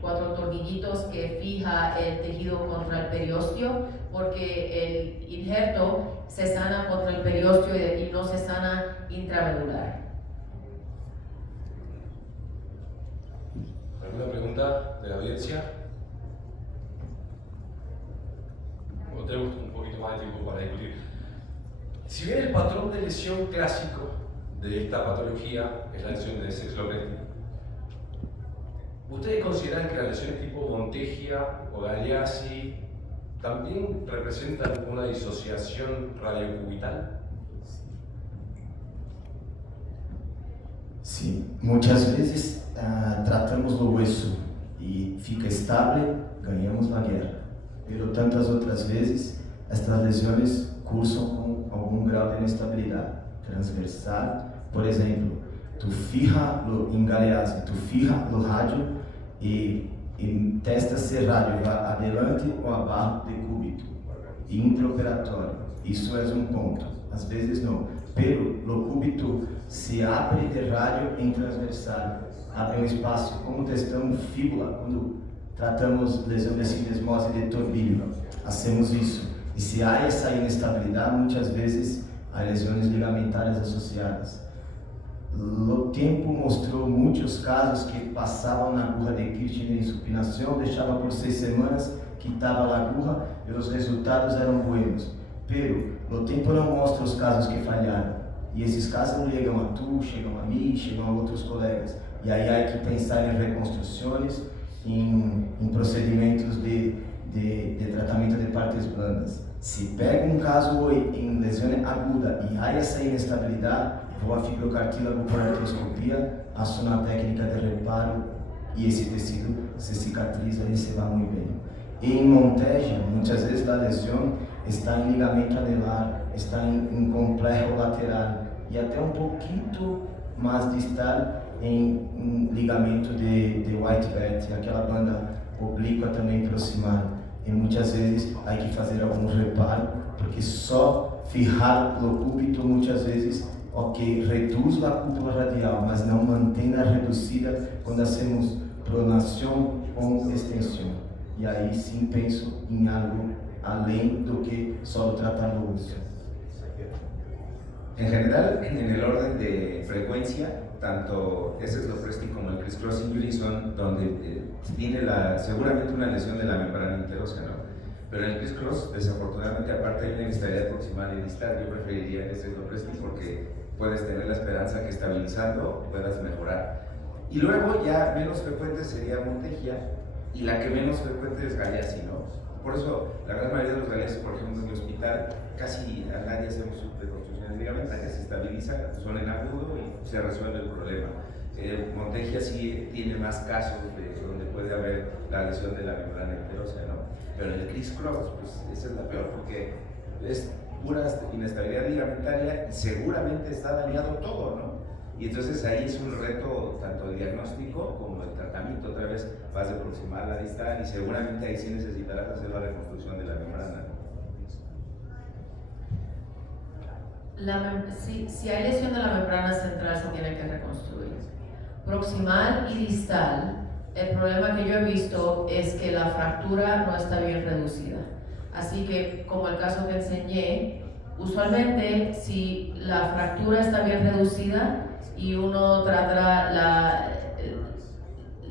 4 tornillitos que fija el tejido contra el periósteo, porque el injerto se sana contra el periósteo y no se sana intramedular. ¿Alguna pregunta de la audiencia? O tenemos un poquito más de tiempo para discutir. Si bien el patrón de lesión clásico de esta patología es la lesión de Essex Lopresti, ¿ustedes consideran que las lesiones tipo Montegia o Galeazzi también representan una disociación radiocubital? Sí, muchas veces tratamos lo hueso y fica estable, ganhamos la guerra. Pero tantas outras vezes, estas lesiones cursan com algum grau de inestabilidade transversal. Por exemplo, tu fija em Galeazzi, tu fija no rádio e testa se rádio vai adelante ou abaixo de cúbito. Intraoperatório, isso é um ponto. Às vezes não, pero o cúbito se abre de rádio em transversal, abre um espaço. Como testamos fíbula, quando tratamos lesão de sindesmose de tobilho, hacemos isso. E se há essa inestabilidade, muitas vezes há lesões ligamentares associadas. O tempo mostrou muitos casos que passavam na agulha de Kirchner em supinação, deixava por 6 semanas, quitava a agulha e os resultados eram buenos. Pero o tempo não mostra os casos que falharam. E esses casos não chegam a tu, chegam a mim, chegam a outros colegas. E aí há que pensar em reconstruções, em procedimentos de tratamento de partes blandas. Se pega um caso hoje em lesão aguda e há essa inestabilidade, vou a fibrocartílago por artroscopia, faço uma técnica de reparo e esse tecido se cicatriza e se vai muito bem. E em Montegia, muitas vezes a lesão está em ligamento anelar, está em complexo lateral e até um pouquinho mais distal em ligamento de White-Bat, aquela banda oblíqua também proximal. E muitas vezes há que fazer algum reparo, porque só fijar o cúbito muitas vezes, reduz a cúpula radial, mas não mantém a reduzida quando hacemos pronação ou extensão. E aí sim penso em algo além do que só tratar o uso. En general, en el orden de frecuencia, tanto Essex Lopresti como el criss-cross injury son donde tiene seguramente una lesión de la membrana interósea, ¿no? Pero en el criss-cross, desafortunadamente, aparte hay una inestabilidad proximal y distal. Yo preferiría el exectopresti porque puedes tener la esperanza que estabilizando puedas mejorar. Y luego ya menos frecuente sería Montegia y la que menos frecuente es Galeazzi, ¿no? Por eso la gran mayoría de los Galeazzi, por ejemplo, en mi hospital, casi a nadie hacemos reconstrucciones ligamentarias, se estabiliza, son en agudo y se resuelve el problema. Montegia sí tiene más casos donde puede haber la lesión de la membrana enterósea, ¿no? Pero en el criss-cross, pues esa es la peor porque es pura inestabilidad ligamentaria y seguramente está dañado todo, ¿no? Y entonces ahí es un reto tanto el diagnóstico como el tratamiento. Otra vez vas de proximal a distal y seguramente ahí sí necesitarás hacer la reconstrucción de la membrana. Si hay lesión de la membrana central se tiene que reconstruir. Proximal y distal, el problema que yo he visto es que la fractura no está bien reducida. Así que, como el caso que enseñé, usualmente si la fractura está bien reducida y uno trata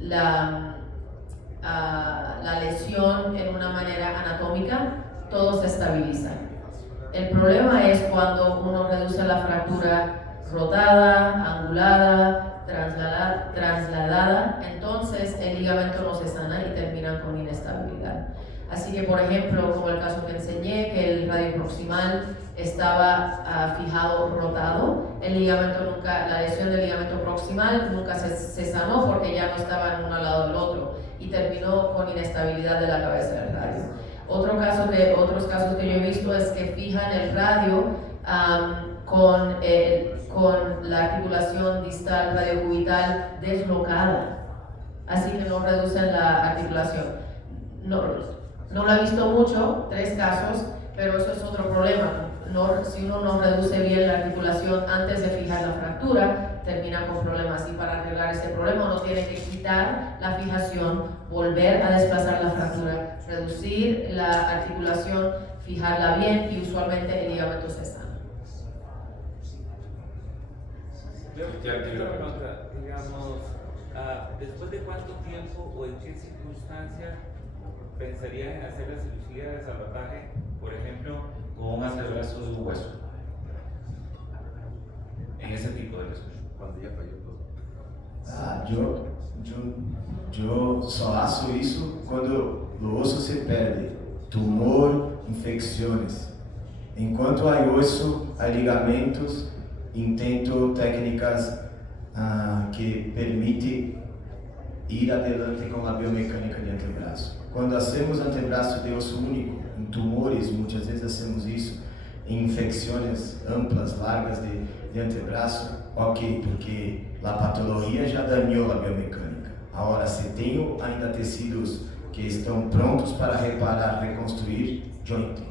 la lesión en una manera anatómica, todo se estabiliza. El problema es cuando uno reduce la fractura rotada, angulada, trasladada, entonces el ligamento no se sana y terminan con inestabilidad. Así que, por ejemplo, como el caso que enseñé, que el radio proximal estaba fijado rotado, la lesión del ligamento proximal nunca se sanó porque ya no estaba en uno al lado del otro y terminó con inestabilidad de la cabeza del radio. Otros casos que yo he visto es que fijan el radio con la articulación distal radiocubital deslocada, así que no reducen la articulación. No lo he visto mucho, 3 casos, pero eso es otro problema. Si uno no reduce bien la articulación antes de fijar la fractura, termina con problemas. Y para arreglar ese problema uno tiene que quitar la fijación, volver a desplazar la fractura, reducir la articulación, fijarla bien y usualmente el ligamento se sana. Digamos, ¿después de cuánto tiempo o en qué circunstancias pensarías en hacer la cirugía de salvataje, por ejemplo, con un antebrazo de un hueso? En ese tipo de lesión, cuando ya falló todo. Eu só faço isso quando o osso se perde, tumor, infecções. Enquanto há osso, há ligamentos, intento técnicas que permitem ir adelante com a biomecânica de antebraço. Quando hacemos antebraço de osso único, em tumores, muitas vezes hacemos isso, em infecções amplas, largas de antebraço, ok, porque a patologia já dañou a biomecânica. Agora, se tenho ainda tecidos que estão prontos para reparar, reconstruir, eu intento.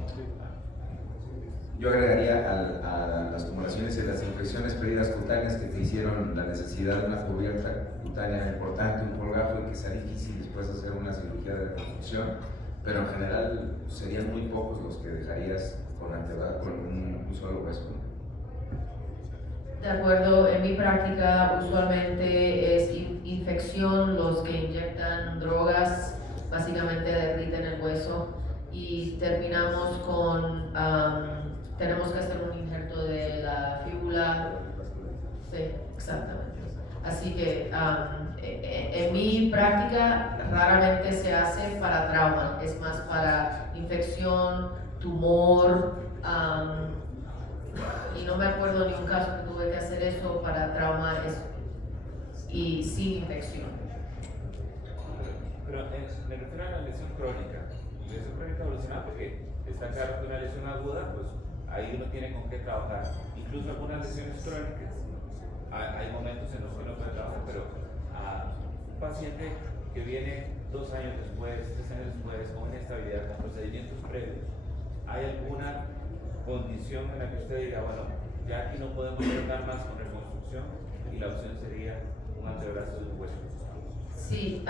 Yo agregaría a las tumoraciones y las infecciones peridas cutáneas que te hicieron la necesidad de una cubierta cutánea importante, un colgajo, y que sea difícil después hacer una cirugía de reconstrucción, pero en general serían muy pocos los que dejarías con un solo hueso. De acuerdo, en mi práctica usualmente es infección, los que inyectan drogas básicamente derriten el hueso y terminamos con, tenemos que hacer un injerto de la fíbula, sí, exactamente. Así que en mi práctica raramente se hace para trauma, es más para infección, tumor, y no me acuerdo ni un caso que tuve que hacer eso para trauma y sin infección. Pero me refiero a la lesión crónica. La lesión crónica evolucionada porque está claro que una lesión aguda, pues ahí uno tiene con qué trabajar. Incluso algunas lesiones crónicas, hay momentos en los que uno puede trabajar, pero a un paciente que viene 2 años después, 3 años después, con inestabilidad, con procedimientos previos, ¿hay alguna condición en la que usted diga, bueno, ya aquí no podemos tratar más con reconstrucción y la opción sería un antebrazo de un hueso? Sí,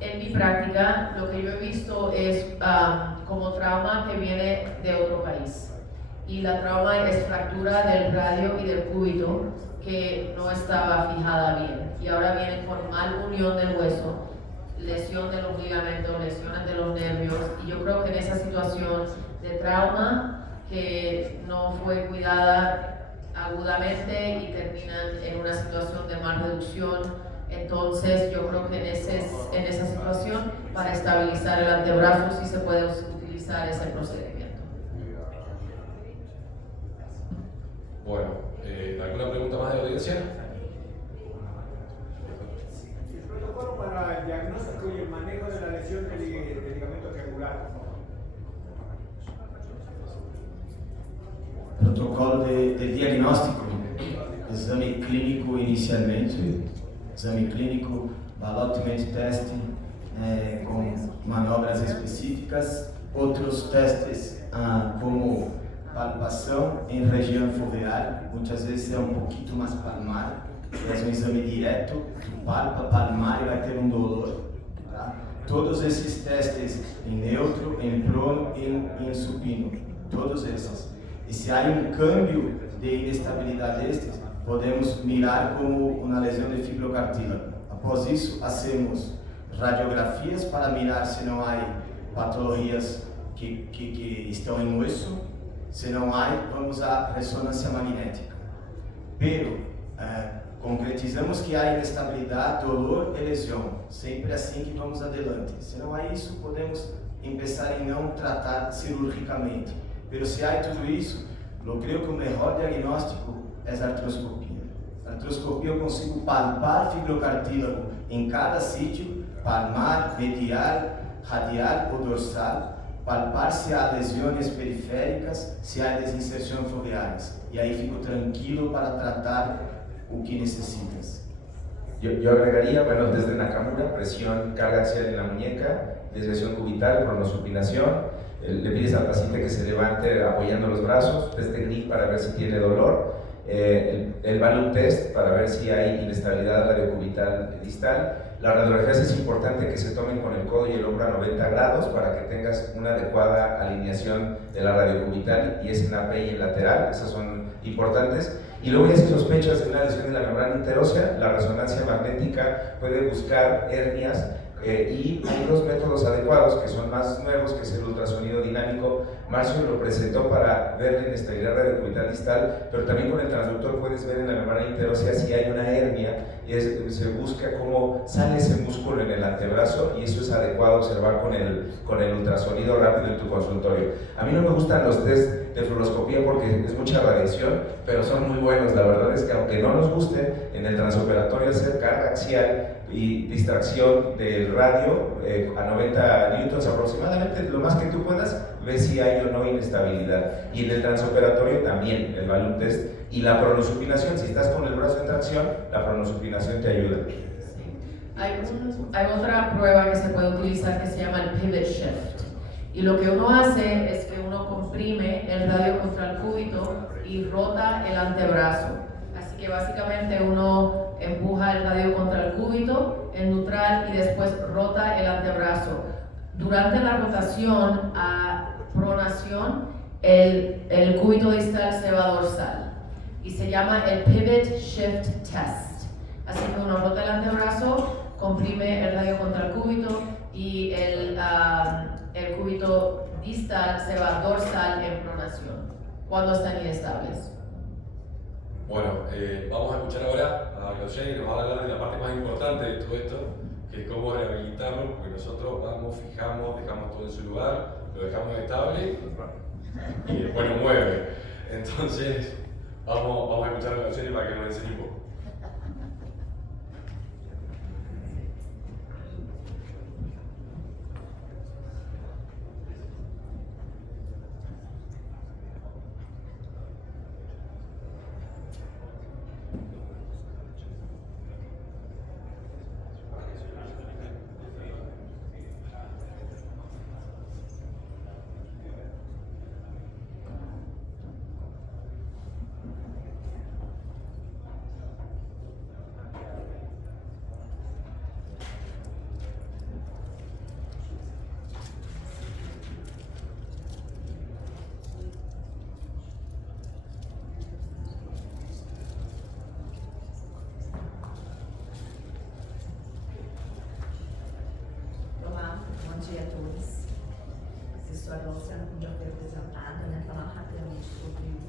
en mi práctica, lo que yo he visto es como trauma que viene de otro país. Y la trauma es fractura del radio y del cúbito que no estaba fijada bien. Y ahora vienen con mal unión del hueso. lesión de los ligamentos, lesiones de los nervios, y yo creo que en esa situación de trauma que no fue cuidada agudamente y terminan en una situación de mal reducción, entonces yo creo que en esa situación para estabilizar el antebrazo sí se puede utilizar ese procedimiento. Bueno, ¿alguna pregunta más de la audiencia? El protocolo para el diagnóstico y el manejo de la lesión del ligamento triangular. Protocolo de diagnóstico, exame clínico inicialmente, exame clínico, balotemente teste com manobras específicas, outros testes como palpação em região foveal, muitas vezes é pouquinho mais palmar, é exame direto, palpa, palmar e vai ter dolor. Tá? Todos esses testes em neutro, em prono e em supino, todos esses. E se há câmbio de inestabilidade destes, podemos mirar como uma lesão de fibrocartílago. Após isso, hacemos radiografias para mirar se não há patologias que estão em osso. Se não há, vamos à ressonância magnética. Pero, concretizamos que há inestabilidade, dolor e lesão. Sempre assim que vamos adelante. Se não há isso, podemos começar em não tratar cirurgicamente. Pero se há tudo isso, eu creio que o melhor diagnóstico é a artroscopia. A artroscopia eu consigo palpar fibrocartílago em cada sítio, palmar, medial, radial ou dorsal, palpar se há lesões periféricas, se há desinserções foveares. E aí fico tranquilo para tratar o que necessitas. Yo agregaría, bueno, desde Nakamura, presión, carga axial en la muñeca, desviación cubital, pronosupinación. Le pides al paciente que se levante apoyando los brazos, test de grip para ver si tiene dolor, el balloon test para ver si hay inestabilidad radiocubital distal. Las radiografías es importante que se tomen con el codo y el hombro a 90 grados para que tengas una adecuada alineación de la radiocubital y es en AP y en lateral, esas son importantes. Y luego ya si sospechas de una lesión de la membrana interósea, la resonancia magnética puede buscar hernias y hay dos métodos adecuados que son más nuevos, que es el ultrasonido dinámico. Marcio lo presentó para ver la inestabilidad radiocubital distal, pero también con el transductor puedes ver en la membrana interósea si hay una hernia y se busca cómo sale ese músculo en el antebrazo y eso es adecuado observar con el ultrasonido rápido en tu consultorio. A mí no me gustan los test de fluoroscopía porque es mucha radiación, pero son muy buenos. La verdad es que aunque no nos guste, en el transoperatorio hacer carga axial y distracción del radio a 90 newtons aproximadamente, lo más que tú puedas, ve si hay o no inestabilidad. Y en el transoperatorio también, el balloon test y la pronosupinación. Si estás con el brazo en tracción, la pronosupinación te ayuda. Hay otra prueba que se puede utilizar que se llama el pivot shift. Y lo que uno hace es que uno comprime el radio contra el cúbito y rota el antebrazo. Así que básicamente uno empuja el radio contra el cúbito en neutral y después rota el antebrazo. Durante la rotación a pronación, el cúbito distal se va a dorsal y se llama el pivot shift test. Así que uno rota el antebrazo, comprime el radio contra el cúbito y el cúbito distal se va dorsal en pronación cuando están inestables. Bueno, vamos a escuchar ahora a Claudia y nos va a hablar de la parte más importante de todo esto, que es cómo rehabilitarlo, porque nosotros vamos, fijamos, dejamos todo en su lugar, lo dejamos estable y después nos mueve. Entonces, vamos a escuchar a Claudia para que nos enseñe un poco. dia a todos. Professora Luciana já foi apresentada, né, falar rapidamente sobre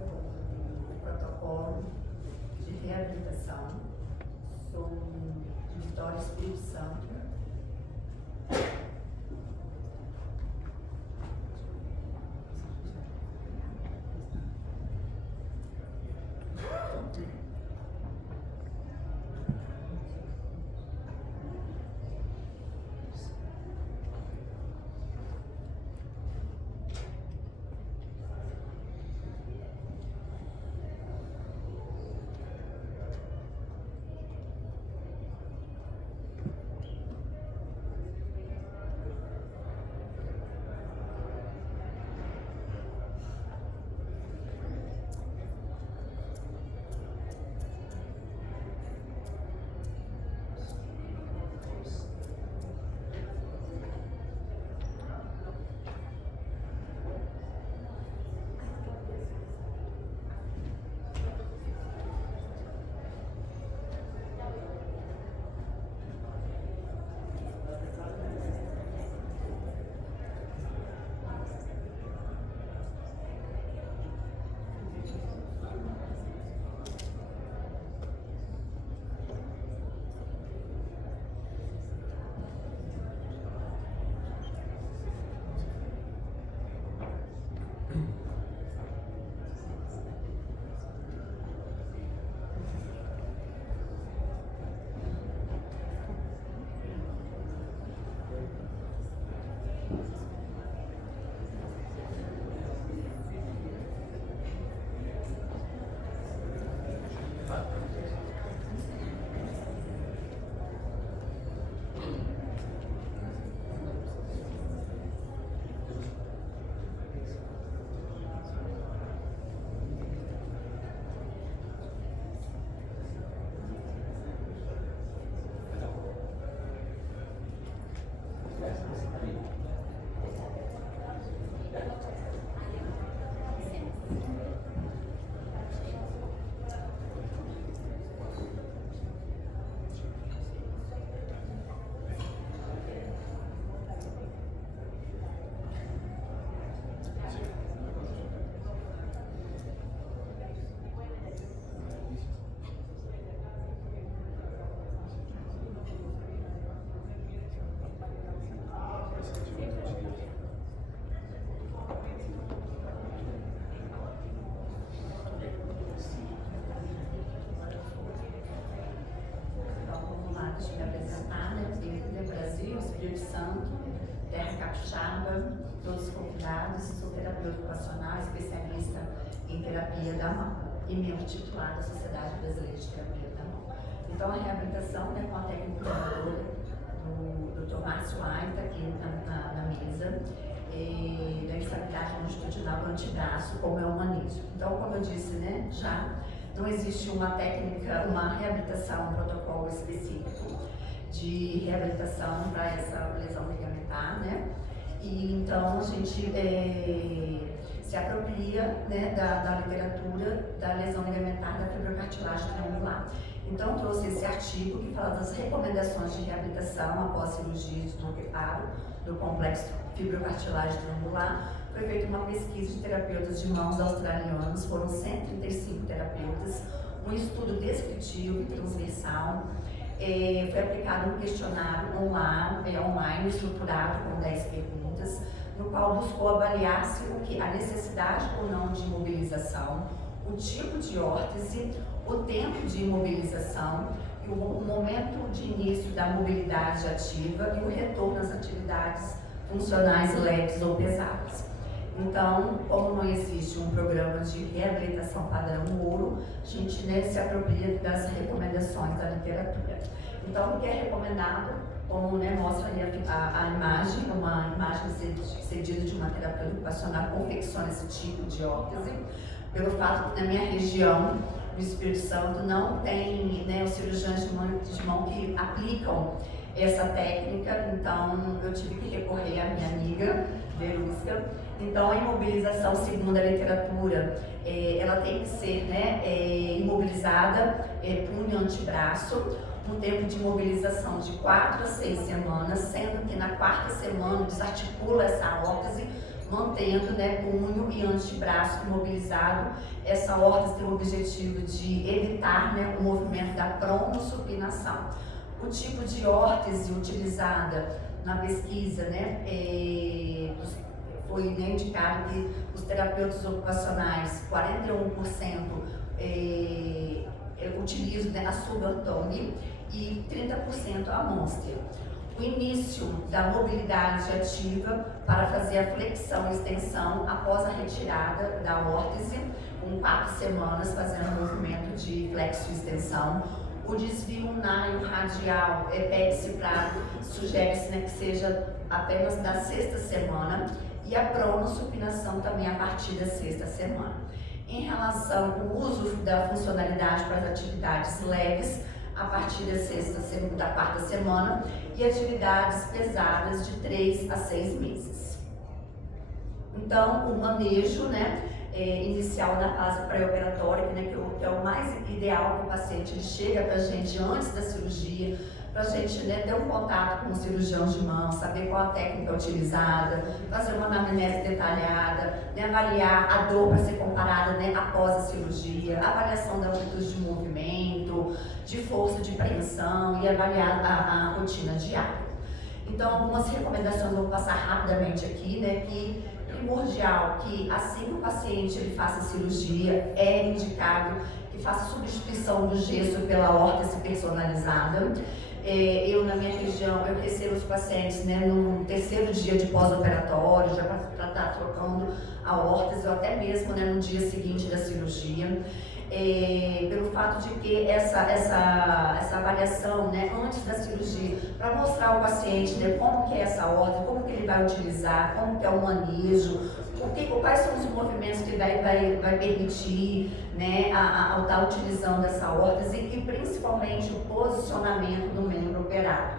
o protocolo de reabilitação. Sou de Vitória, Espírito Santo. Espírito Santo, Terra Capixaba, todos convidados, sou terapeuta ocupacional, especialista em terapia da mão e membro titular da Sociedade Brasileira de Terapia da Mão. Então, a reabilitação é com a técnica do Dr. Márcio Aita, aqui na mesa, da estabilidade longitudinal do antebraço, como é o manejo. Então, como eu disse, né, já não existe uma técnica, uma reabilitação, um protocolo específico de reabilitação para essa lesão ligamentar, né? E então a gente se apropria, né, da literatura da lesão ligamentar da fibrocartilagem triangular. Então trouxe esse artigo que fala das recomendações de reabilitação após cirurgia de reparo do complexo fibrocartilagem triangular. Foi feita uma pesquisa de terapeutas de mãos australianos, foram 135 terapeutas, um estudo descritivo e transversal. Foi aplicado um questionário online estruturado com 10 perguntas, no qual buscou avaliar se a necessidade ou não de imobilização, o tipo de órtese, o tempo de imobilização, e o momento de início da mobilidade ativa e o retorno às atividades funcionais leves ou pesadas. Então, como não existe um programa de reabilitação padrão ouro, a gente, né, se apropria das recomendações da literatura. Então, o que é recomendado, como, né, mostra aí a imagem, uma imagem cedida de uma terapeuta ocupacional, confecciona esse tipo de órtese, pelo fato que na minha região, no Espírito Santo, não tem, né, os cirurgiões de mão que aplicam essa técnica, então eu tive que recorrer à minha amiga, Verusca. Então, a imobilização, segundo a literatura, ela tem que ser, né, imobilizada punho antebraço, um tempo de mobilização de 4 a 6 semanas, sendo que na 4ª semana desarticula essa órtese, mantendo, né, punho e antebraço imobilizado. Essa órtese tem o objetivo de evitar, né, o movimento da pronossupinação. O tipo de órtese utilizada na pesquisa, né, foi, né, indicado que os terapeutas ocupacionais, 41% utilizam, né, a Sugar Tongue e 30% a Monster. O início da mobilidade ativa para fazer a flexão e extensão após a retirada da órtese, com 4 semanas fazendo o movimento de flexo e extensão. O desvio naio radial epexifrado sugere-se, né, que seja apenas da 6ª semana, e a pronossupinação também a partir da 6ª semana. Em relação ao uso da funcionalidade para as atividades leves, a partir da 4ª semana, e atividades pesadas de 3 a 6 meses. Então, o manejo, né, inicial na fase pré-operatória, né, que é o mais ideal que o paciente ele chega para a gente antes da cirurgia, para a gente, né, ter um contato com o cirurgião de mão, saber qual a técnica utilizada, fazer uma anamnese detalhada, né, avaliar a dor para ser comparada, né, após a cirurgia, avaliação da amplitude de movimento, de força de preensão e avaliar a rotina diária. Então, algumas recomendações eu vou passar rapidamente aqui, né, que primordial que assim que o paciente ele faça a cirurgia, é indicado que faça substituição do gesso pela órtese personalizada. Eu, na minha região, eu recebo os pacientes, né, no 3º dia de pós-operatório, já para estar trocando a órtese, ou até mesmo, né, no dia seguinte da cirurgia. Pelo fato de que essa avaliação, né, antes da cirurgia, para mostrar ao paciente, né, como que é essa órtese, como que ele vai utilizar, como que é o manejo, quais são os movimentos que vai permitir, né, ao estar utilizando essa órtese, e principalmente o posicionamento do membro operado.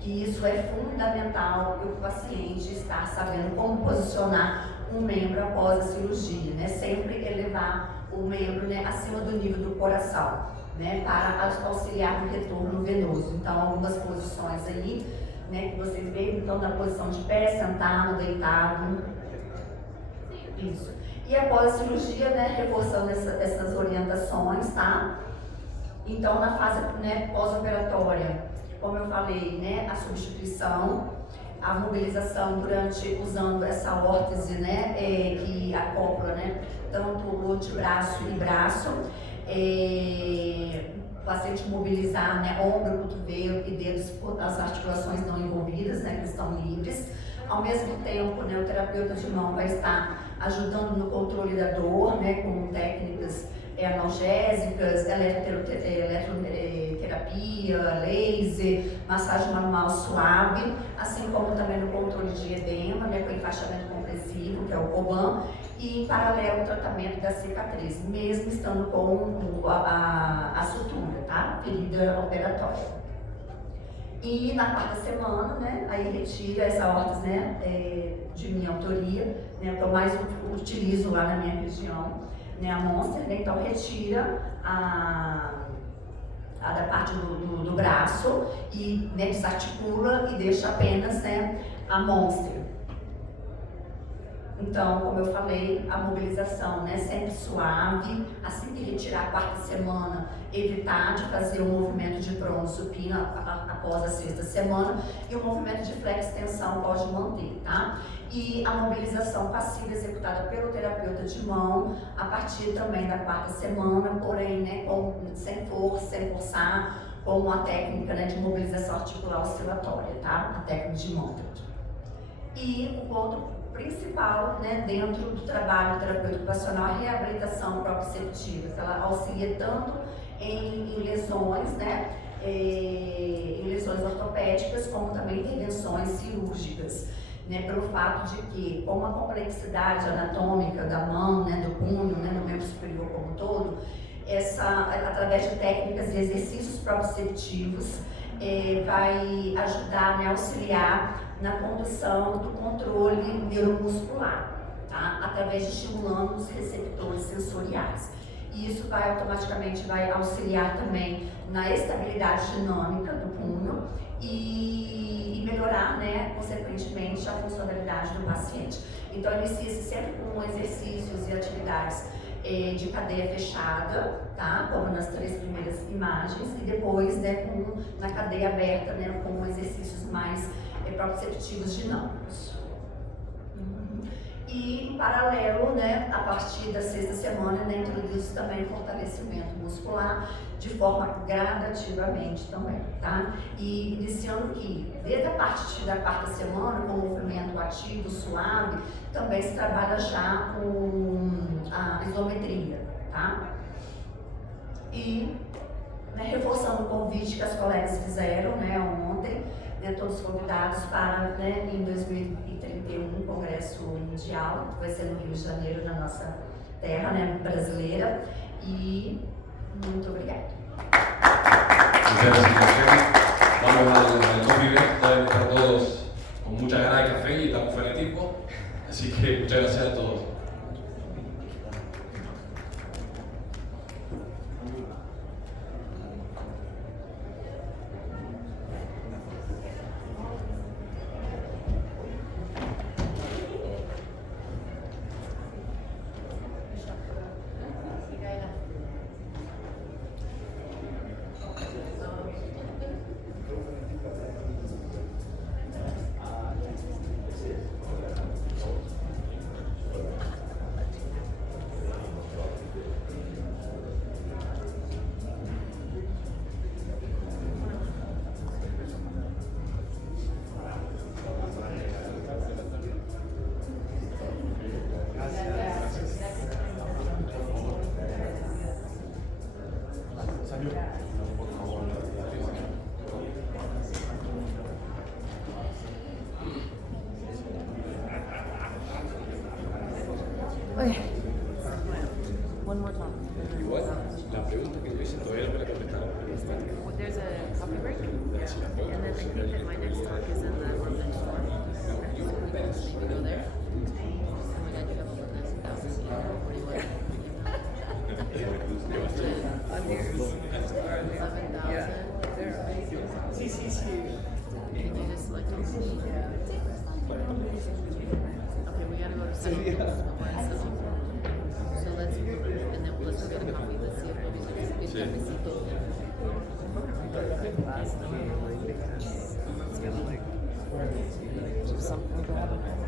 Que isso é fundamental para o paciente estar sabendo como posicionar um membro após a cirurgia, né, sempre elevar o membro, né, acima do nível do coração, né, para auxiliar no retorno venoso. Então, algumas posições aí, né, que vocês veem, então, na posição de pé, sentado, deitado. Isso. E após a cirurgia, né, reforçando essas orientações, tá? Então, na fase, né, pós-operatória, como eu falei, né, a substituição, a mobilização usando essa órtese, né, que acopla, né, tanto o antebraço e braço, o paciente mobilizar, né, ombro, cotovelo e dedos, as articulações não envolvidas, né, que estão livres. Ao mesmo tempo, né, o terapeuta de mão vai estar ajudando no controle da dor, né, com técnicas analgésicas, eletroterapia, laser, massagem manual suave, assim como também no controle de edema, né, com enfaixamento compressivo, que é o COBAN, e em paralelo o tratamento da cicatriz, mesmo estando com a sutura, tá? Ferida operatória. E na 4ª semana, né, aí retira essa órtese, né, de minha autoria, né, que eu mais utilizo lá na minha região, né, a Monster, né, então retira da parte do braço e, né, desarticula e deixa apenas, né, a Monster. Então, como eu falei, a mobilização, né, sempre suave, assim que retirar a 4ª semana, evitar de fazer o movimento de pronossupina após a 6ª semana, e o movimento de flex-extensão pode manter, tá? E a mobilização passiva executada pelo terapeuta de mão, a partir também da 4ª semana, porém, né, sem força, sem forçar, com uma técnica, né, de mobilização articular oscilatória, tá? A técnica de Montet. E o ponto principal, né, dentro do trabalho terapêutico ocupacional, a reabilitação proprioceptiva. Ela auxilia tanto em lesões, né, em lesões ortopédicas, como também intervenções cirúrgicas, né, pelo fato de que, com a complexidade anatômica da mão, né, do punho, né, do membro superior como um todo, através de técnicas e exercícios proprioceptivos, vai ajudar, né, auxiliar na condução do controle neuromuscular, tá? Através de estimulando os receptores sensoriais. e isso automaticamente vai auxiliar também na estabilidade dinâmica do punho e melhorar, né, consequentemente, a funcionalidade do paciente. Então, inicia-se sempre com exercícios e atividades de cadeia fechada, tá? Como nas 3 primeiras imagens, e depois, né, na cadeia aberta, né, com exercícios mais proprioceptivos dinâmicos. E, em paralelo, né, a partir da 6ª semana, né, introduz também fortalecimento muscular de forma gradativamente também, tá? E iniciando que, desde a partir da 4ª semana, com movimento ativo, suave, também se trabalha já a isometria, tá? E, né, reforçando o convite que as colegas fizeram, né, ontem, né, todos convidados para, né, em 2031, Congresso Mundial, que vai ser no Rio de Janeiro, na nossa terra, né, brasileira. E muito obrigada. Muchas gracias. Vamos al coffee break, deben estar todos con muchas ganas de café y estamos frenéticos, así que muchas gracias a todos. One more time. Igual, la pregunta que yo hice todavía no me la contestaron. There's a coffee break, and then I think that my next talk is in the London store. So we go there. Oh my God, you have a London 1,000. I'm here. 11,000. Can you just select on me? Okay, we gotta go to settlement. So let's go get a coffee. Let's see if nobody's going to get cafecito. Something to have.